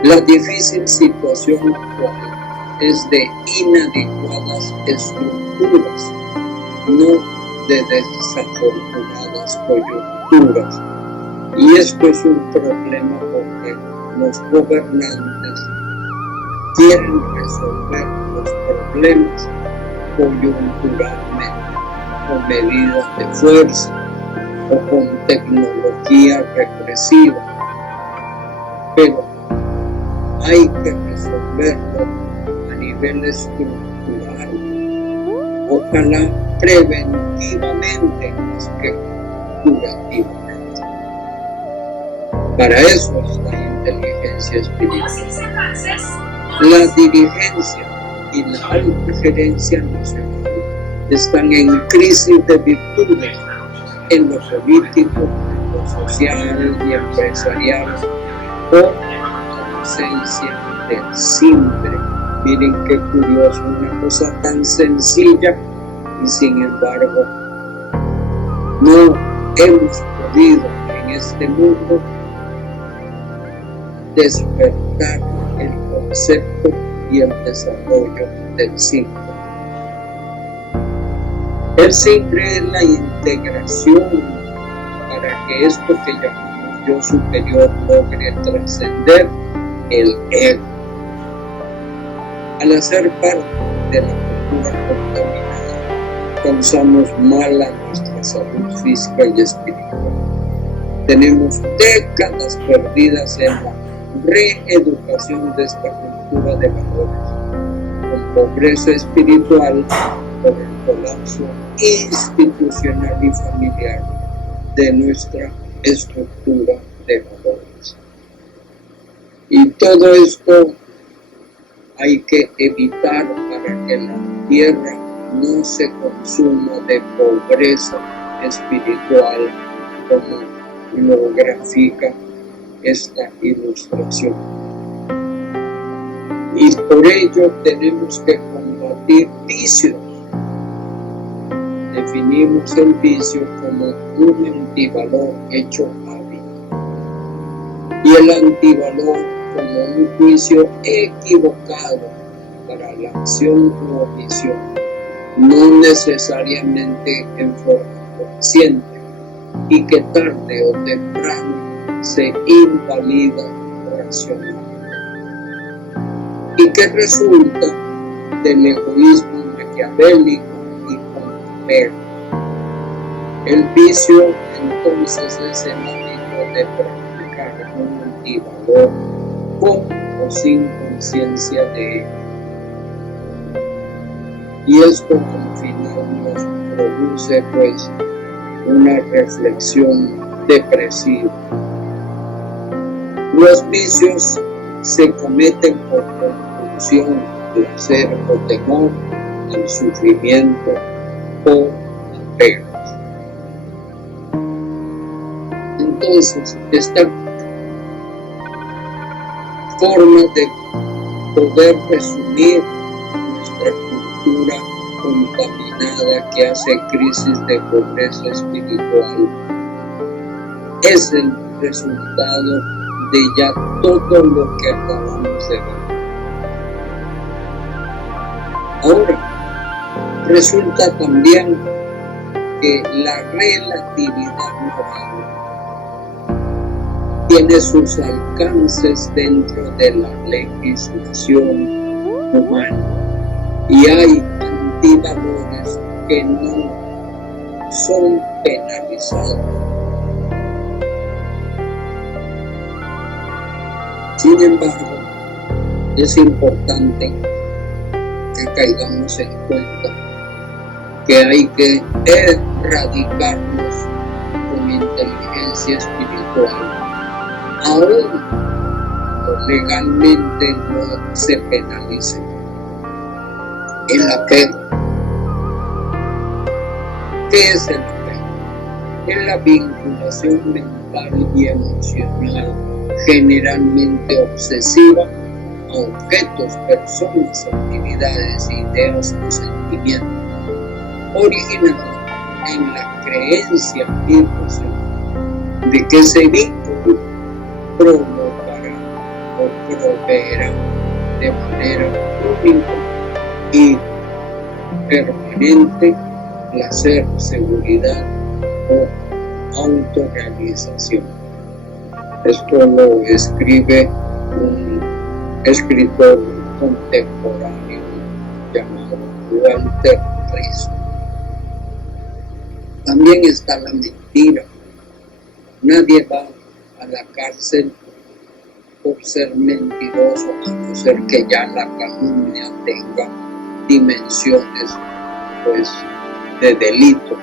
La difícil situación actual es de inadecuadas estructuras, no de desafortunadas coyunturas. Y esto es un problema porque los gobernantes quieren resolver los problemas coyunturalmente, con medidas de fuerza o con tecnología represiva. Pero hay que resolverlo a nivel estructural, ojalá preventivamente más que curativamente. Para eso es la inteligencia espiritual. La dirigencia y la alta gerencia nacional están en crisis de virtudes en lo político, en lo social y empresarial, por la ausencia del simple. Miren qué curioso, una cosa tan sencilla y sin embargo no hemos podido en este mundo despertar el concepto y el desarrollo del simple. El simple es la integración para que esto que llamamos yo superior logre trascender el ego. Al hacer parte de la cultura contaminada, causamos mal a nuestra salud física y espiritual. Tenemos décadas perdidas en la reeducación de esta cultura de valores, con pobreza espiritual por el colapso institucional y familiar de nuestra estructura de valores. Y todo esto hay que evitar para que la tierra no se consuma de pobreza espiritual, como lo grafica esta ilustración. Y por ello tenemos que combatir vicios. Definimos el vicio como un antivalor hecho hábito y el antivalor como un juicio equivocado para la acción u omisión, no necesariamente en forma consciente, y que tarde o temprano se invalida racionalmente, y que resulta del egoísmo maquiavélico y con apego. El vicio entonces es el hábito de practicar un antivalor con o sin conciencia de él. Y esto al final nos produce pues una reflexión depresiva. Los vicios se cometen por compulsión, placer o temor al sufrimiento o apego. Entonces, esta forma de poder resumir nuestra cultura contaminada que hace crisis de pobreza espiritual es el resultado de ya todo lo que acabamos de ver. Ahora, resulta también que la relatividad moral tiene sus alcances dentro de la legislación humana y hay antivalores que no son penalizados. Sin embargo, es importante que caigamos en cuenta que hay que erradicarnos con inteligencia espiritual. Aún legalmente no se penalice el apego. ¿Qué es el apego? Es la vinculación mental y emocional, generalmente obsesiva, a objetos, personas, actividades, ideas o sentimientos, originada en la creencia irracional de que ese vínculo provocará o proveerá de manera única y permanente placer, seguridad o autorrealización. Esto lo escribe un escritor contemporáneo llamado Walter Rizzo. También está la mentira. Nadie va a la cárcel por ser mentiroso, a no ser que ya la calumnia tenga dimensiones pues de delito.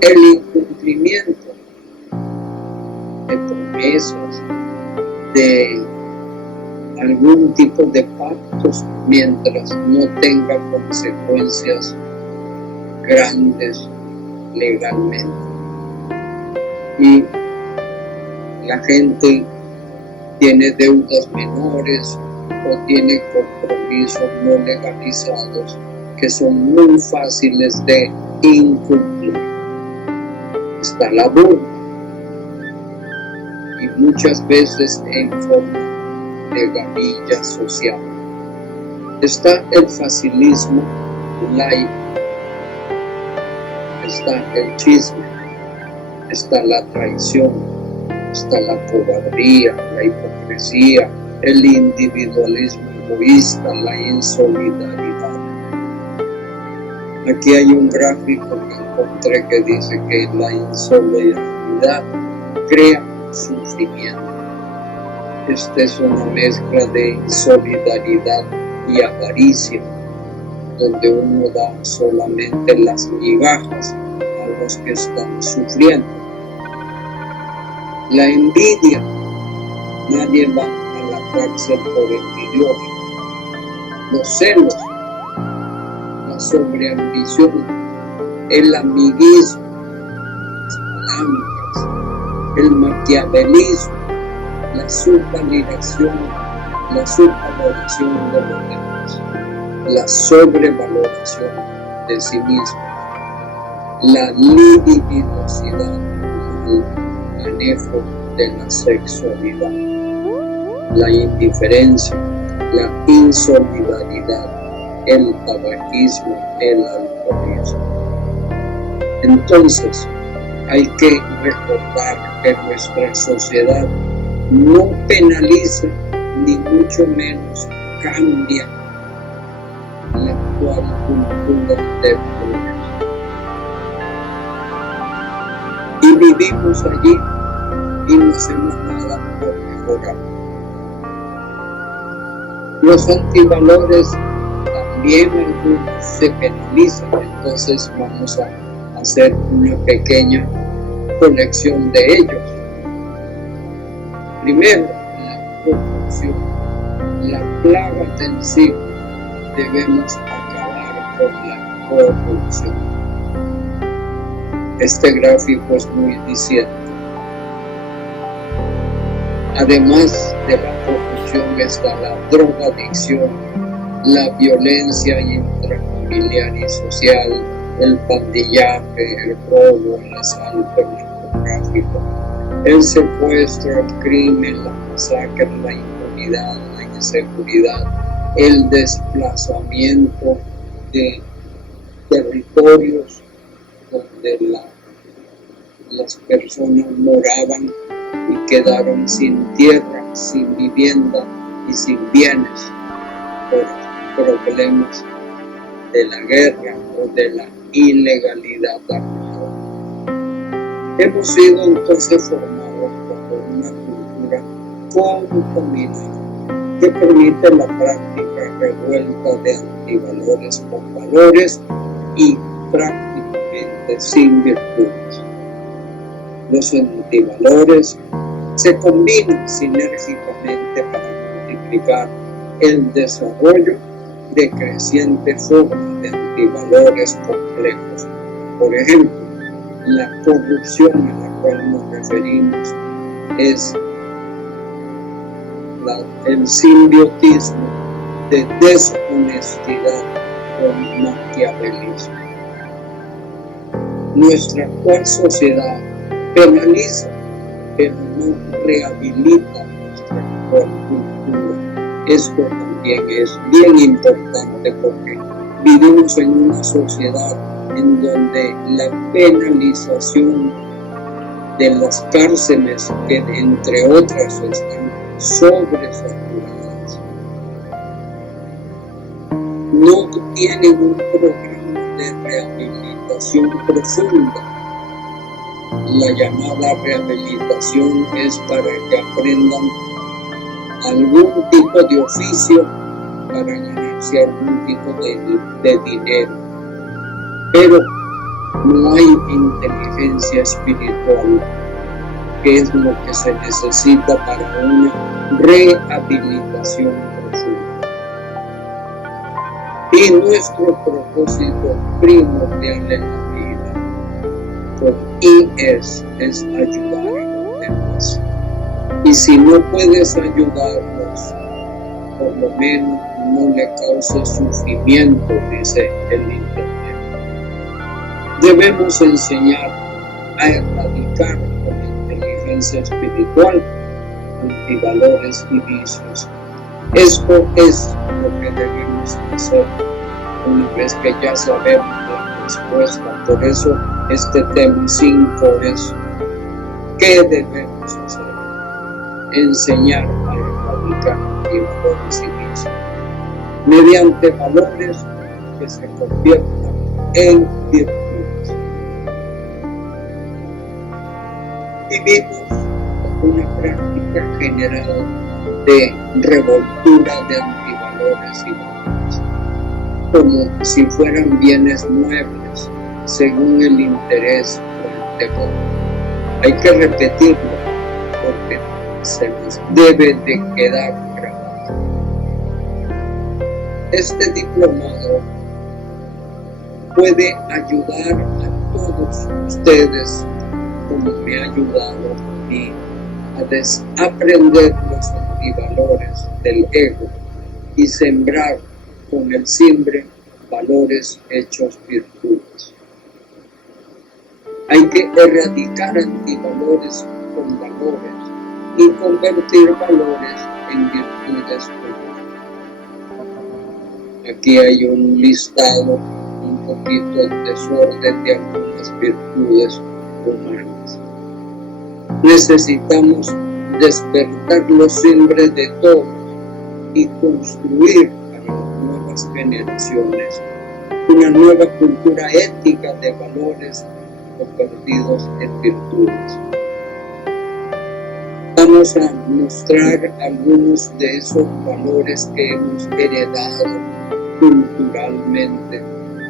El incumplimiento de promesas, de algún tipo de pactos, mientras no tenga consecuencias grandes legalmente. Y la gente tiene deudas menores o tiene compromisos no legalizados que son muy fáciles de incumplir. Está la burla, y muchas veces en forma de gavilla social. Está el facilismo laico, está el chisme, está la traición, está la cobardía, la hipocresía, el individualismo egoísta, la insolidaridad. Aquí hay un gráfico que encontré que dice que la insolidaridad crea sufrimiento. Esta es una mezcla de insolidaridad y avaricia, donde uno da solamente las migajas a los que están sufriendo. La envidia, nadie va a la cárcel por envidioso. Los celos, la sobreambición, el amiguismo, las palancas, el maquiavelismo, la subvaloración de los demás, la sobrevaloración de sí mismo, la libidinosidad, el manejo de la sexualidad, la indiferencia, la insolidaridad, el tabaquismo, el alcoholismo. Entonces, hay que recordar que nuestra sociedad no penaliza ni mucho menos cambia la actual cultura de pobreza. Y vivimos allí y no hacemos nada por mejorar. Los antivalores también algunos se penalizan, entonces vamos a hacer una pequeña colección de ellos. Primero, la corrupción, la plaga del siglo. Debemos acabar con la corrupción. Este gráfico es muy diciente. Además de la corrupción está la drogadicción, la violencia intrafamiliar y social, el pandillaje, el robo, el asalto, el narcotráfico, el secuestro, el crimen, la masacre, la impunidad, la inseguridad, el desplazamiento de territorios donde las personas moraban y quedaron sin tierra, sin vivienda y sin bienes por problemas de la guerra o de la ilegalidad armada. Hemos sido entonces formados por una cultura contaminada que permite la práctica revuelta de antivalores con valores y prácticamente sin virtudes. Los antivalores se combinan sinérgicamente para multiplicar el desarrollo de crecientes formas de antivalores complejos. Por ejemplo, la corrupción a la cual nos referimos es el simbiotismo de deshonestidad con maquiavelismo. Nuestra actual sociedad penaliza, pero no rehabilita nuestra actual cultura. Esto también es bien importante porque vivimos en una sociedad en donde la penalización de las cárceles, que entre otras están sobresaturadas, no tienen un programa de rehabilitación profunda. La llamada rehabilitación es para que aprendan algún tipo de oficio para ganarse algún tipo de dinero. Pero no hay inteligencia espiritual, que es lo que se necesita para una rehabilitación profunda. Y nuestro propósito primordial en la vida con IES es ayudar a los demás. Y si no puedes ayudarlos, por lo menos no le causes sufrimiento, dice el Internet. Debemos enseñar a erradicar con inteligencia espiritual antivalores y vicios. Esto es lo que debemos hacer una vez que ya sabemos la respuesta. Por eso este tema 5 es ¿qué debemos hacer? Enseñar a erradicar antivalores y vicios mediante valores que se conviertan en virtudes. Vivimos una práctica general de revoltura de antivalores y valores, como si fueran bienes muebles, según el interés o el temor. Hay que repetirlo, porque se nos debe de quedar grabado. Este diplomado puede ayudar a todos ustedes, como me ha ayudado a mí, a desaprender los antivalores del ego y sembrar con el simbre valores hechos virtudes. Hay que erradicar antivalores con valores y convertir valores en virtudes humanas. Aquí hay un listado un poquito en desorden de algunas virtudes humanas. Necesitamos despertar los simbres de todos y construir para las nuevas generaciones una nueva cultura ética de valores convertidos en virtudes. Vamos a mostrar algunos de esos valores que hemos heredado culturalmente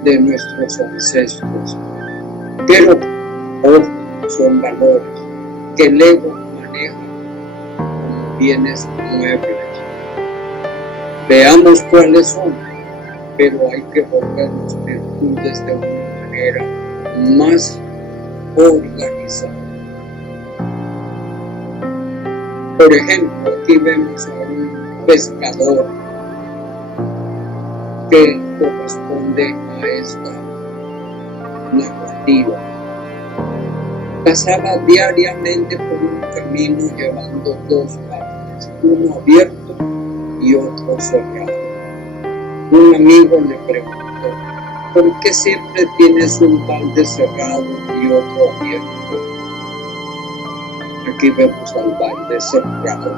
de nuestros ancestros. Pero, ojo, son valores que el ego maneja como bienes muebles. Veamos cuáles son, pero hay que volvernos virtudes de una manera más organizada. Por ejemplo, aquí vemos a un pescador que corresponde a esta narrativa. Pasaba diariamente por un camino llevando dos baldes, uno abierto y otro cerrado. Un amigo le preguntó: ¿por qué siempre tienes un balde cerrado y otro abierto? Aquí vemos al balde cerrado.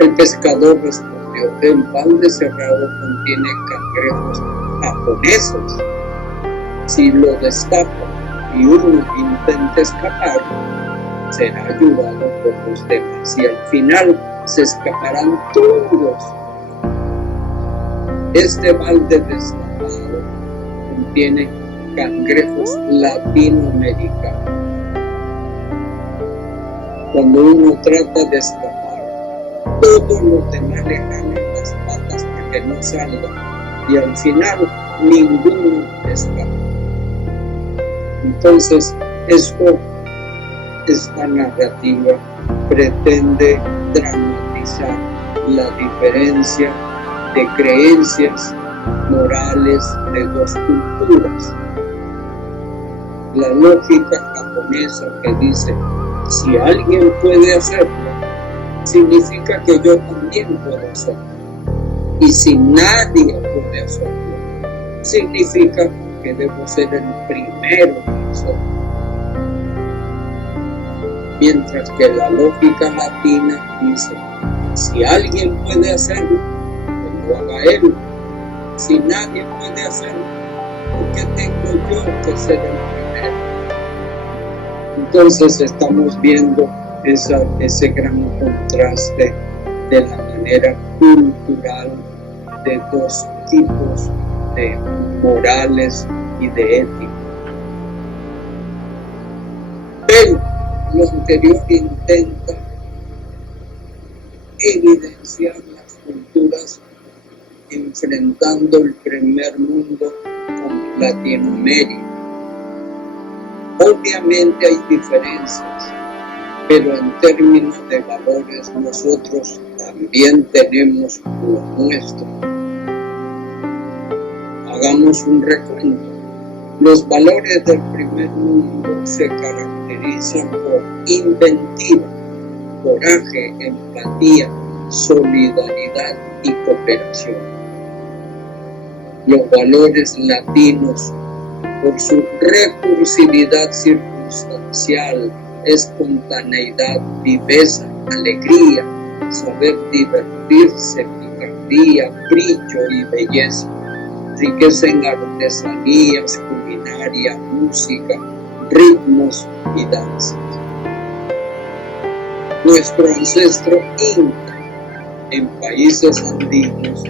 El pescador respondió: el balde cerrado contiene cangrejos japoneses. Si lo destapa y uno intenta escapar, será ayudado por los demás y al final se escaparán todos. Este balde destapado contiene cangrejos latinoamericanos. Cuando uno trata de escapar, todos los demás le jalan las patas para que no salga y al final ninguno escapa. Entonces, esta narrativa pretende dramatizar la diferencia de creencias morales de dos culturas. La lógica japonesa que dice: si alguien puede hacerlo, significa que yo también puedo hacerlo. Y si nadie puede hacerlo, significa que debo ser el primero en hacerlo. Mientras que la lógica latina dice: si alguien puede hacerlo, que lo haga él. Si nadie puede hacerlo, ¿por qué tengo yo que ser el primero? Entonces estamos viendo ese gran contraste de la manera cultural de dos tipos de morales y de ética. Pero los anterior intenta evidenciar las culturas enfrentando el primer mundo con Latinoamérica. Obviamente hay diferencias, pero en términos de valores nosotros también tenemos lo nuestro. Hagamos un recuento. Los valores del primer mundo se caracterizan por inventiva, coraje, empatía, solidaridad y cooperación. Los valores latinos, por su recursividad circunstancial, espontaneidad, viveza, alegría, saber divertirse, picardía, brillo y belleza, riqueza en artesanías, culinaria, música, ritmos y danzas. Nuestro ancestro inca en países andinos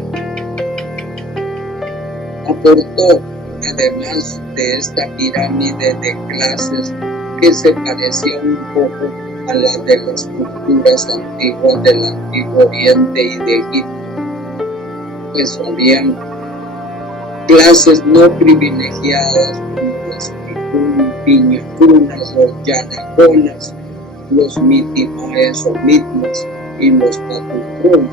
aportó, además de esta pirámide de clases que se parecía un poco a la de las culturas antiguas del Antiguo Oriente y de Egipto, pues habían clases no privilegiadas como las piñacunas, los yanaconas, los mitimaes o mitmas y los matucún,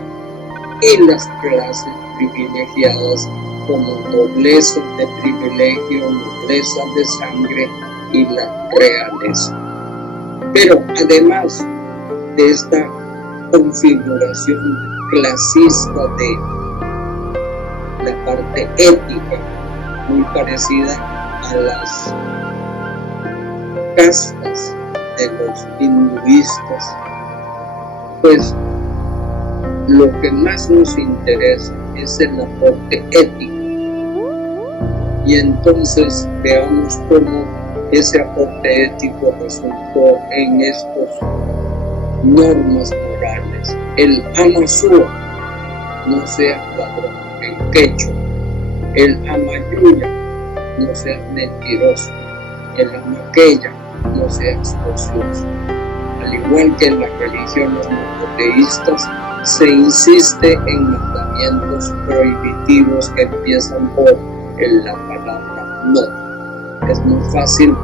y las clases privilegiadas como nobleza de privilegio, nobleza de sangre y la realeza. Pero además de esta configuración clasista de la parte ética, muy parecida a las castas de los hinduistas, pues lo que más nos interesa es el aporte ético. Y entonces veamos cómo ese aporte ético resultó en estas normas morales. El amasúa, no seas ladrón, en quechua. El amayuya, no seas mentiroso. El amaqueya, no seas ocioso. Al igual que en las religiones monoteístas, se insiste en mandamientos prohibitivos que empiezan por la palabra no. Es muy fácil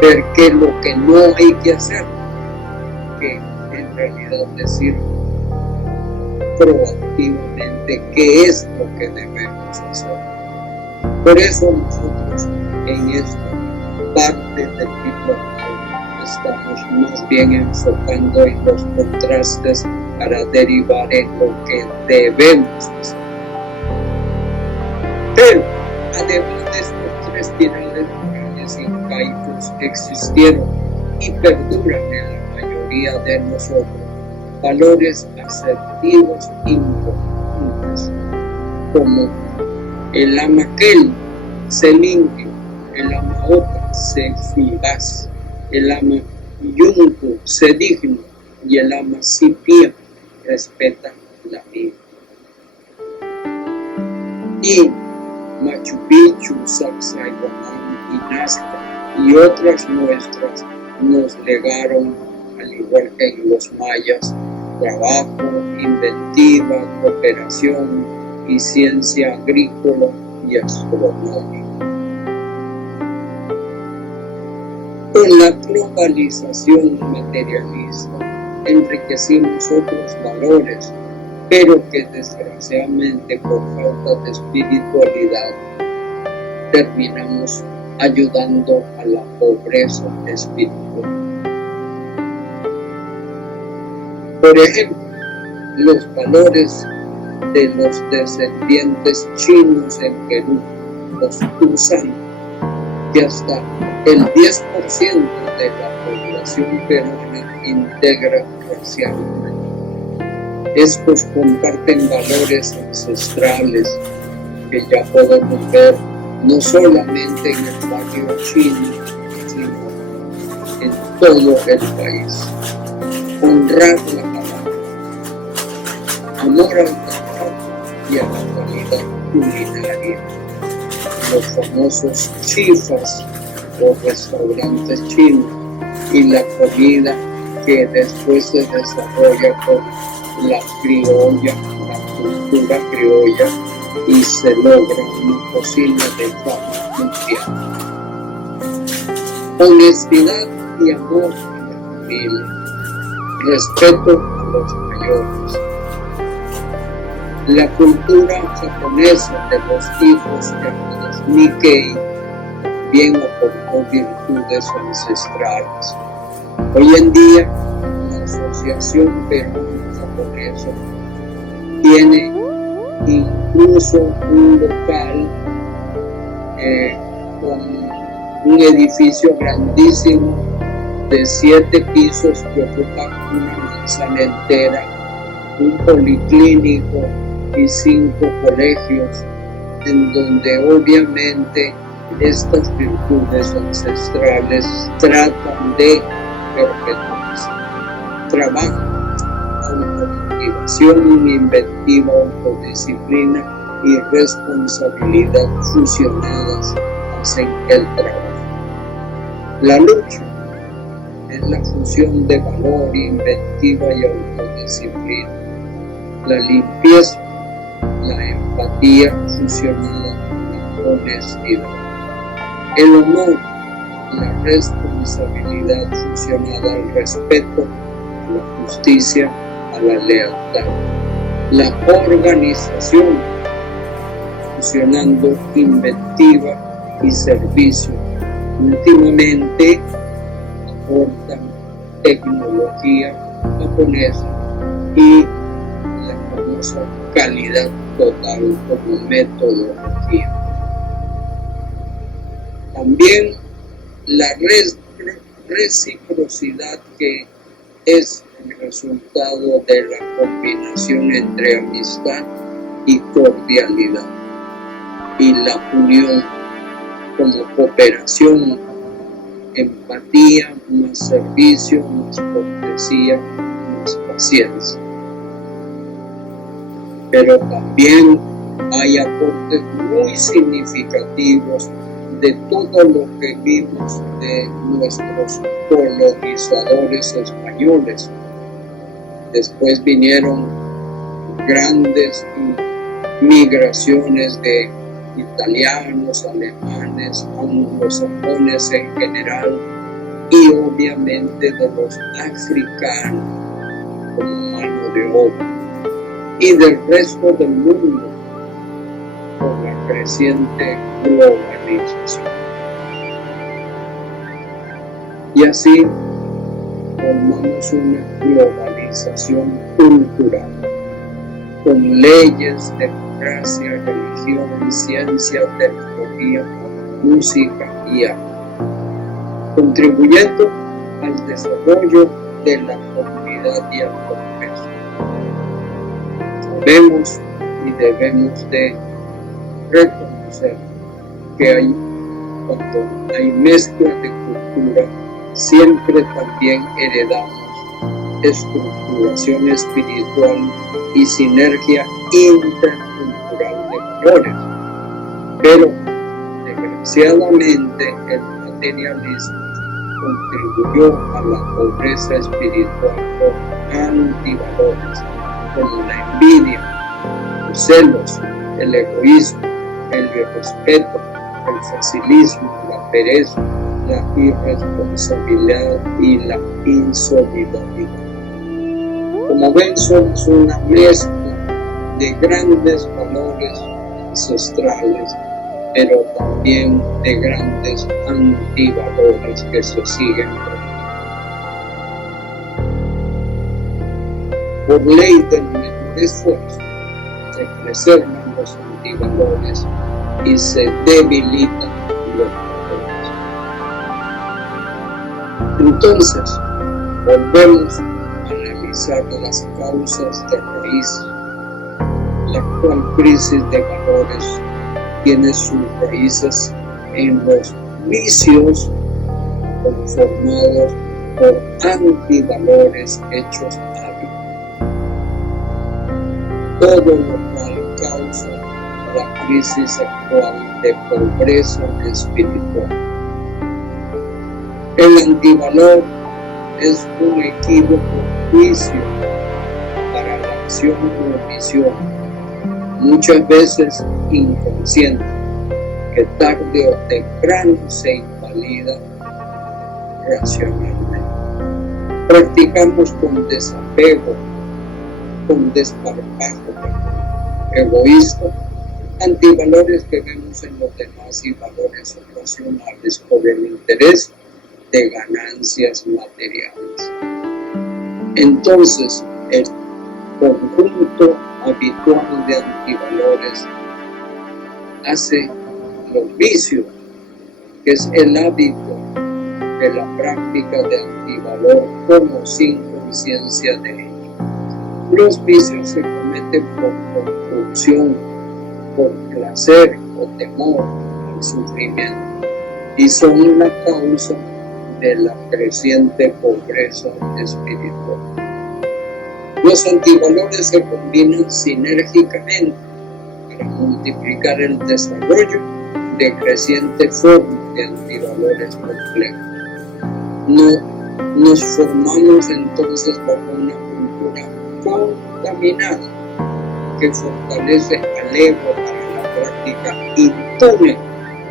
ver que lo que no hay que hacer, que en realidad decir proactivamente qué es lo que debemos hacer. Por eso nosotros en esta parte del diplomado estamos más bien enfocando en los contrastes para derivar en lo que debemos hacer. Pero además de estos tres pilares morales incaicos que existieron y perduran en la mayoría de nosotros, valores asertivos importantes como el amaquel, se limpio, el amaoca, se fugaz, el amayunco, se digno, y el amasipía, respeta la vida. Y Machu Picchu, Sacsayhuamán y Nazca y otras muestras nos legaron, al igual que en los mayas, trabajo, inventiva, cooperación y ciencia agrícola y astronómica. Con la globalización materialista enriquecimos otros valores, pero que desgraciadamente por falta de espiritualidad terminamos ayudando a la pobreza espiritual. Por ejemplo, los valores de los descendientes chinos en Perú, los Kushan, que hasta el 10% de la población peruana integra racialmente. Estos comparten valores ancestrales que ya podemos ver no solamente en el barrio chino, sino en todo el país. Honrar la palabra, amor al trabajo y a la calidad culinaria. Los famosos chifas o restaurantes chinos y la comida que después se desarrolla con la criolla, la cultura criolla, y se logra una cocina de fama mundial. Honestidad y amor en la familia, respeto a los mayores. La cultura japonesa de los hijos llamados Nikkei bien otorgó virtudes ancestrales. Hoy en día, la Asociación Peruano-Japonesa tiene incluso un local con un edificio grandísimo de 7 pisos que ocupa una manzana entera, un policlínico y 5 colegios, en donde obviamente estas virtudes ancestrales tratan de perpetuarse. Trabajo, automotivación, inventiva, autodisciplina y responsabilidad fusionadas hacen el trabajo. La lucha es la fusión de valor, inventiva y autodisciplina. La limpieza, la empatía fusionada con la honestidad. El honor, la responsabilidad fusionada al respeto, a la justicia, a la lealtad. La organización, fusionando inventiva y servicio. Últimamente aportan tecnología japonesa y la famosa calidad total como metodología. También la reciprocidad, que es el resultado de la combinación entre amistad y cordialidad, y la unión como cooperación, empatía, más servicio, más cortesía, más paciencia. Pero también hay aportes muy significativos de todo lo que vimos de nuestros colonizadores españoles. Después vinieron grandes migraciones de italianos, alemanes, anglosajones en general, y obviamente de los africanos como mano de obra, y del resto del mundo por la creciente globalización. Y así formamos una globalización cultural, con leyes, democracia, religión, ciencia, tecnología, música y arte, contribuyendo al desarrollo de la comunidad y al progreso. Sabemos y debemos de reconocer que cuando hay mezcla de cultura, siempre también heredamos estructuración espiritual y sinergia intercultural de valores. Pero, desgraciadamente, el materialismo contribuyó a la pobreza espiritual por antivalores como la envidia, los celos, el egoísmo, el irrespeto, el facilismo, la pereza, la irresponsabilidad y la insolidaridad. Como ven, somos una mezcla de grandes valores ancestrales, pero también de grandes antivalores que se siguen practicando. Por ley del menor esfuerzo, se preservan los antivalores y se debilitan los valores. Entonces, volvemos a analizar las causas de raíz. La actual crisis de valores tiene sus raíces en los vicios conformados por antivalores hechos hábitos. Todo lo cual causa la crisis actual de pobreza espiritual. El antivalor es un equívoco juicio para la acción o omisión, muchas veces inconsciente, que tarde o temprano se invalida racionalmente. Practicamos con desapego, con desparpajo, egoísta, antivalores que vemos en los demás y valores ocasionales por el interés de ganancias materiales. Entonces, el conjunto habitual de antivalores hace los vicios, que es el hábito de la práctica de antivalor como sin conciencia de ello. Los vicios se cometen por compulsión, por placer o temor y sufrimiento, y son la causa de la creciente pobreza espiritual. Los antivalores se combinan sinérgicamente para multiplicar el desarrollo de crecientes formas de antivalores complejos. Nos formamos entonces bajo una cultura contaminada que fortalece al ego para la práctica impune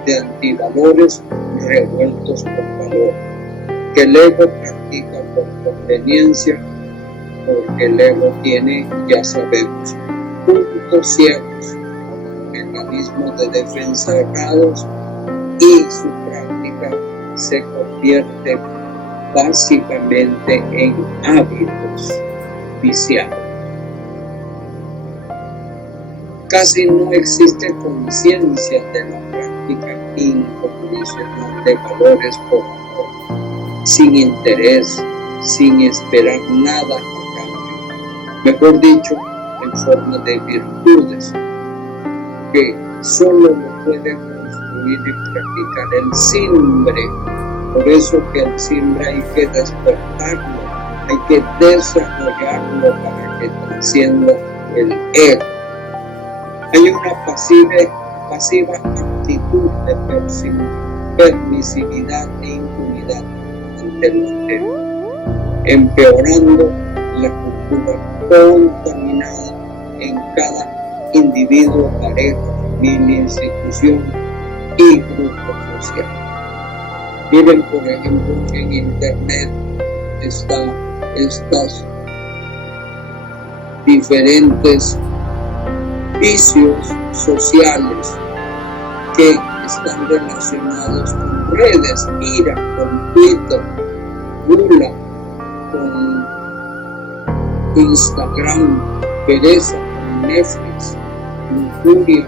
de antivalores revueltos por valor, que el ego practica por conveniencia, porque el ego tiene, ya sabemos, puntos ciegos, mecanismos de defensa errados, y su práctica se convierte básicamente en hábitos viciados. Casi no existe conciencia de la práctica incondicional de valores por amor, sin interés, sin esperar nada a cambio. Mejor dicho, en forma de virtudes, que solo lo puede construir y practicar el simbre. Por eso que el simbre hay que despertarlo, hay que desarrollarlo para que trascienda el ego. Hay una pasiva actitud de permisividad e impunidad ante el material, empeorando la cultura contaminada en cada individuo, pareja, familia, institución y grupo social. Miren, por ejemplo, en internet están estas diferentes vicios sociales que están relacionados con redes, ira, con Twitter, gula, con Instagram, pereza, con Netflix, lujuria,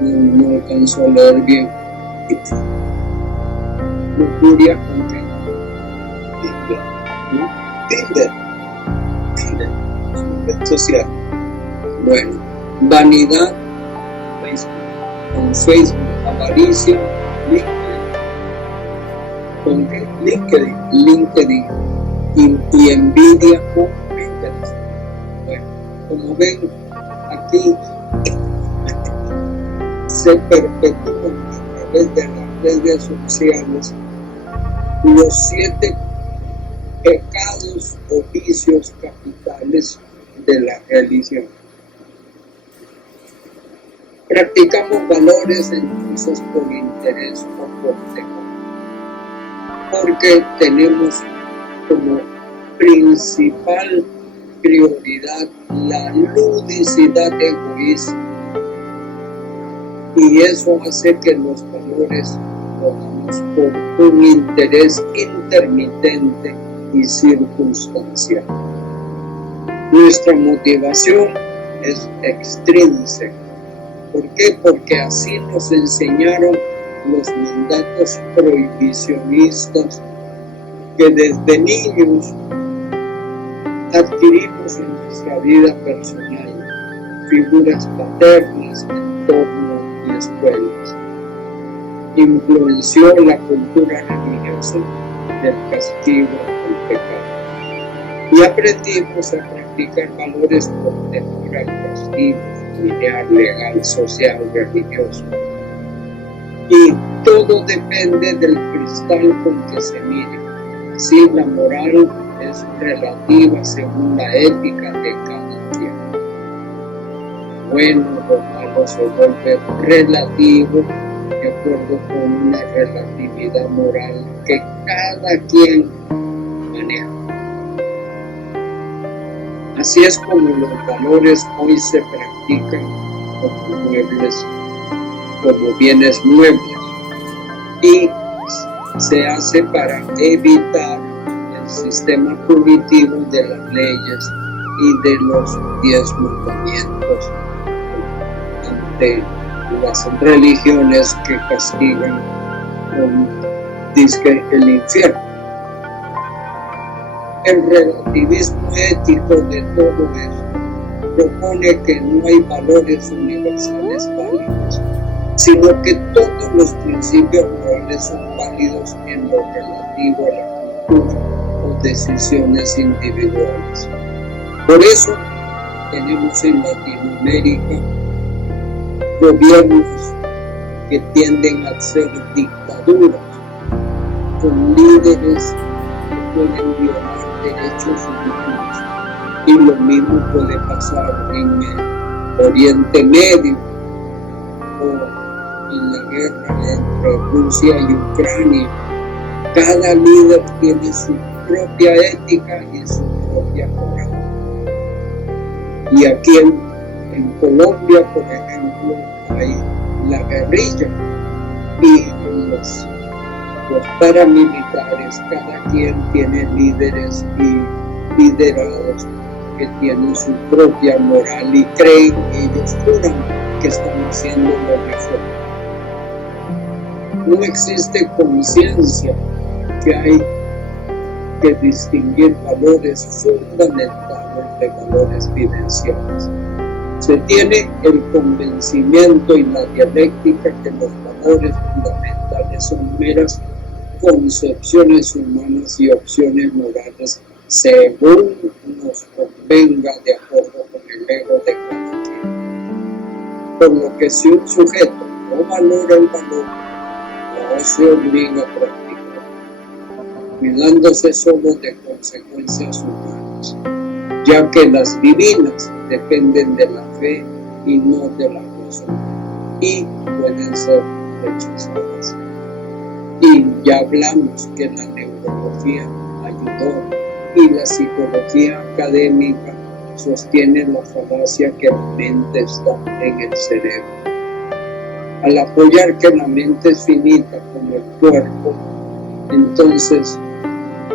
no alcanzó a leer bien, lujuria con Tinder, red social. Bueno, vanidad, con Facebook, avaricia, LinkedIn y envidia con Pinterest. Bueno, como ven, aquí se perpetúan a través de las redes sociales los 7 pecados o vicios capitales de la religión. Practicamos valores entonces por interés o por temor, porque tenemos como principal prioridad la ludicidad egoísta, y eso hace que los valores lo hagamos por un interés intermitente y circunstancial. Nuestra motivación es extrínseca. ¿Por qué? Porque así nos enseñaron los mandatos prohibicionistas que desde niños adquirimos en nuestra vida personal, figuras paternas, entornos y escuelas. Influenció la cultura religiosa del castigo al pecado. Y aprendimos a practicar valores por temor al castigo familiar, legal, social, religioso. Y Todo depende del cristal con que se mire. Así la moral es relativa según la ética de cada quien. Bueno o malo se vuelve relativo de acuerdo con una relatividad moral que cada quien maneja. Así es como los valores hoy se practican como muebles, como bienes muebles, y se hace para evitar el sistema punitivo de las leyes y de los 10 mandamientos ante las religiones que castigan con dizque el infierno. El relativismo ético de todo esto propone que no hay valores universales válidos, sino que todos los principios morales son válidos en lo relativo a la cultura o decisiones individuales. Por eso tenemos en Latinoamérica gobiernos que tienden a ser dictaduras, con líderes que pueden violar derechos humanos, y lo mismo puede pasar en el Oriente Medio o en la guerra entre Rusia y Ucrania. Cada líder tiene su propia ética y su propia moral. Y aquí en Colombia, por ejemplo, hay la guerrilla y los paramilitares, cada quien tiene líderes y liderados que tienen su propia moral y creen, ellos juran que están haciendo lo mejor. No existe conciencia que hay que distinguir valores fundamentales de valores vivenciales. Se tiene el convencimiento y la dialéctica que los valores fundamentales son meras concepciones humanas y opciones morales según nos convenga de acuerdo con el ego de cada quien. Por lo que si un sujeto no valora el valor, no se obliga a practicar, cuidándose solo de consecuencias humanas, ya que las divinas dependen de la fe y no de la razón, y pueden ser rechazadas. Y ya hablamos que la neurología ayudó y la psicología académica sostiene la falacia que la mente está en el cerebro. Al apoyar que la mente es finita como el cuerpo, entonces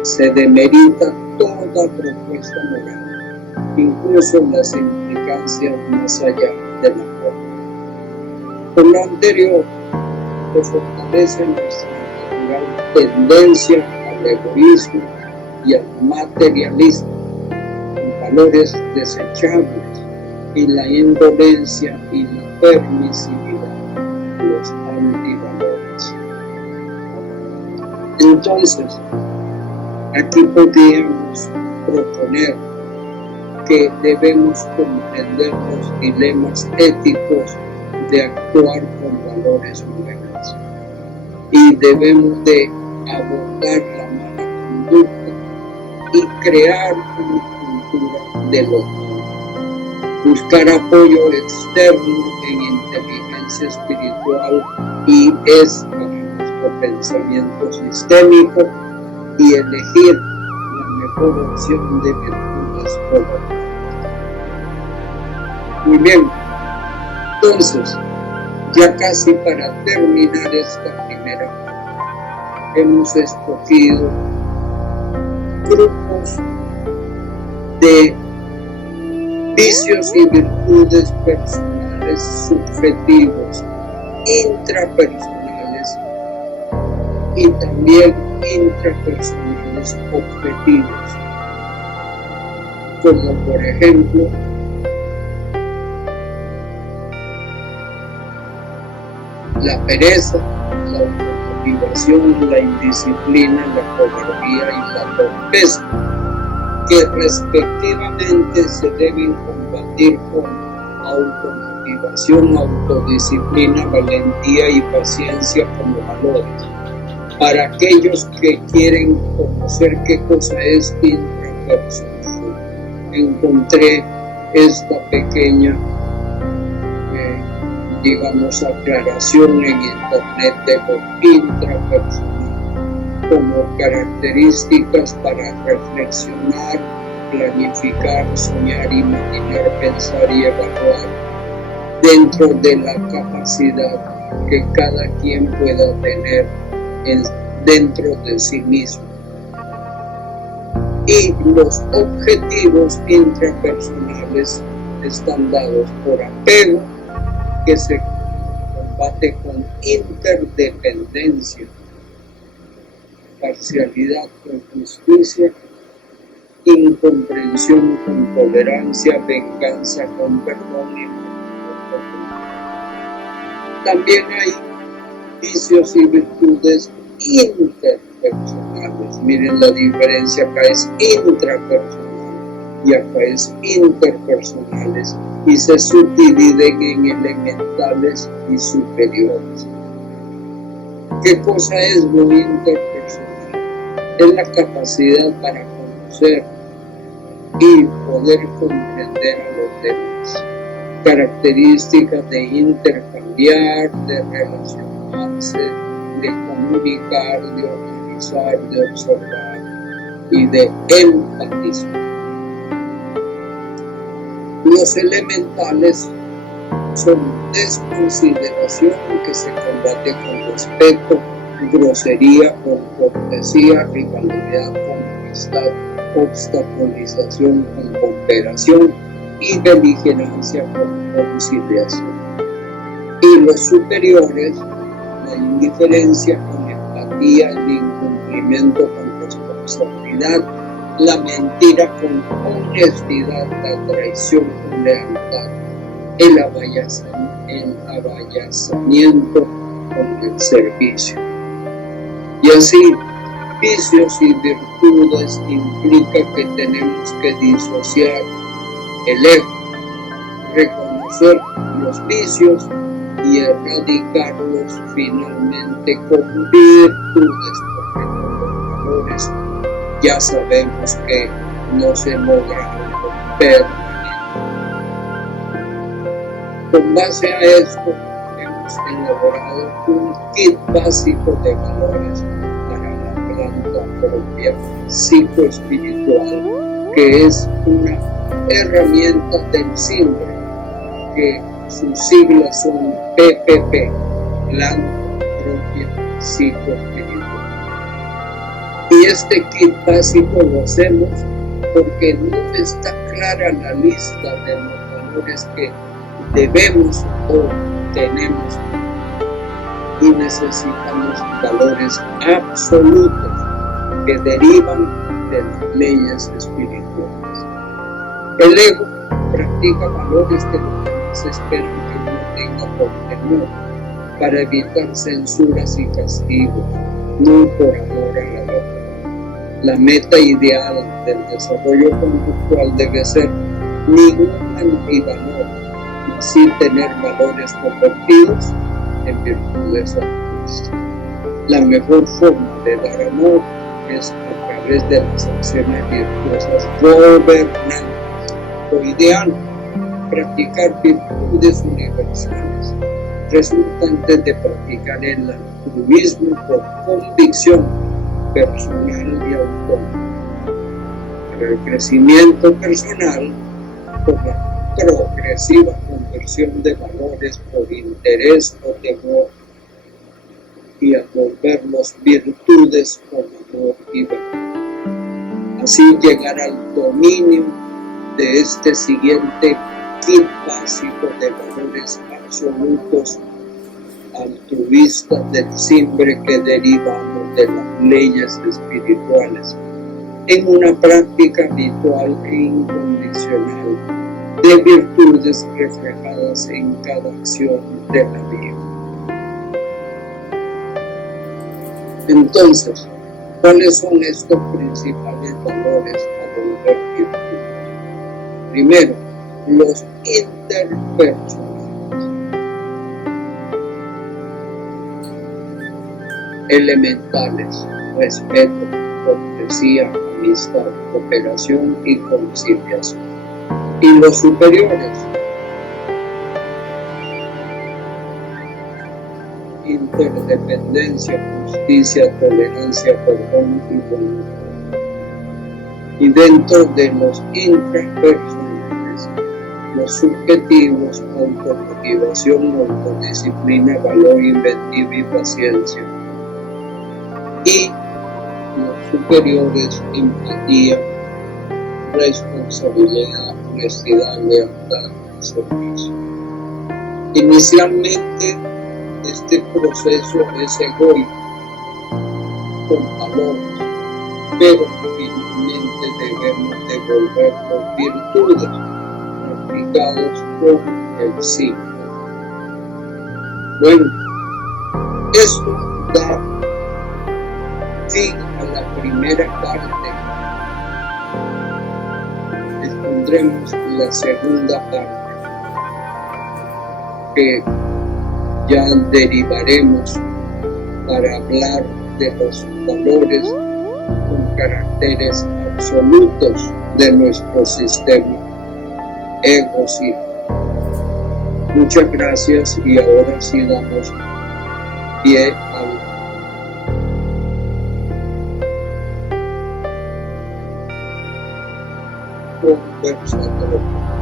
se demerita toda propuesta moral, incluso las implicancias más allá de la forma. Por lo anterior, se fortalece nuestra natural tendencia al egoísmo y al materialismo, con valores desechables, y la indolencia y la permisividad, los antivalores. Entonces, aquí podríamos proponer que debemos comprender los dilemas éticos de actuar con valores humanos y debemos de abordar la mala conducta y crear una cultura del otro. Buscar apoyo externo en inteligencia espiritual y es para nuestro pensamiento sistémico y elegir la mejor opción de virtudes colaborativas. Muy bien, entonces, ya casi para terminar esta primera parte, hemos escogido grupos de vicios y virtudes personales subjetivos, intrapersonales y también intrapersonales objetivos, como por ejemplo la pereza, la automotivación, la indisciplina, la cobardía y la torpeza, que respectivamente se deben combatir con automotivación, autodisciplina, valentía y paciencia como valores. Para aquellos que quieren conocer qué cosa es intrapersonal, encontré esta pequeña aclaración en internet de lo intrapersonal como características para reflexionar, planificar, soñar, imaginar, pensar y evaluar dentro de la capacidad que cada quien pueda tener dentro de sí mismo. Y los objetivos intrapersonales están dados por apego, que se combate con interdependencia, parcialidad con justicia, incomprensión con tolerancia, venganza con perdón y también hay vicios y virtudes interpersonales. Miren la diferencia, acá es intrapersonal y acá es interpersonales, y se subdividen en elementales y superiores. ¿Qué cosa es lo interpersonal? Es la capacidad para conocer y poder comprender a los demás. Características de intercambiar, de relacionarse, de comunicar, de organizar, de observar y de empatizar. Los elementales son desconsideración, que se combate con respeto, grosería con cortesía, rivalidad con amistad, obstaculización con cooperación y beligerancia con conciliación. Y los superiores, la indiferencia con empatía, el incumplimiento con responsabilidad, la mentira con honestidad, la traición con lealtad, el abayazamiento con el servicio. Y así, vicios y virtudes implica que tenemos que disociar el ego, reconocer los vicios y erradicarlos finalmente con virtudes, porque con los valores ya sabemos que no se logra permanente. Con base a esto, hemos elaborado un kit básico de valores para la planta propia psicoespiritual, que es una herramienta del SIMBRE, que sus siglas son PPP, planta propia psicoespiritual. Y este kit básico lo hacemos porque no está clara la lista de los valores que debemos o tenemos, y necesitamos valores absolutos que derivan de las leyes espirituales. El ego practica valores que los demás esperan que uno tenga por temor, para evitar censuras y castigos, no por amor a la verdad. La meta ideal del desarrollo conductual debe ser ningún antivalor, y así tener valores convertidos en virtudes altruistas. La mejor forma de dar amor es a través de las acciones virtuosas gobernantes. Lo ideal, practicar virtudes universales, resultantes de practicar el altruismo por convicción personal y autónoma. Para el crecimiento personal, por la progresiva conversión de valores por interés o temor, y a volverlos virtudes con amor y verdad. Así llegar al dominio de este siguiente kit básico de valores absolutos altruistas del SIMBRE que derivamos de las leyes espirituales, en una práctica habitual e incondicional de virtudes reflejadas en cada acción de la vida. Entonces, ¿cuáles son estos principales valores a volver virtudes? Primero, los interpersonales. Elementales: respeto, cortesía, amistad, cooperación y conciliación. Y los superiores: interdependencia, justicia, tolerancia, perdón y bondad. Y dentro de los intrapersonales, los subjetivos: automotivación, autodisciplina, valor, inventiva y paciencia. Y los superiores: empatía, responsabilidad, honestidad, lealtad y servicio. Inicialmente, este proceso es egoico, con valores, pero finalmente debemos devolver por virtudes practicados con el sí. Bueno, esto da fin a la primera parte. Expondremos la segunda parte, que ya derivaremos para hablar de los valores con caracteres absolutos de nuestro sistema ego-sí. Muchas gracias, y ahora sí damos pie al conversatorio.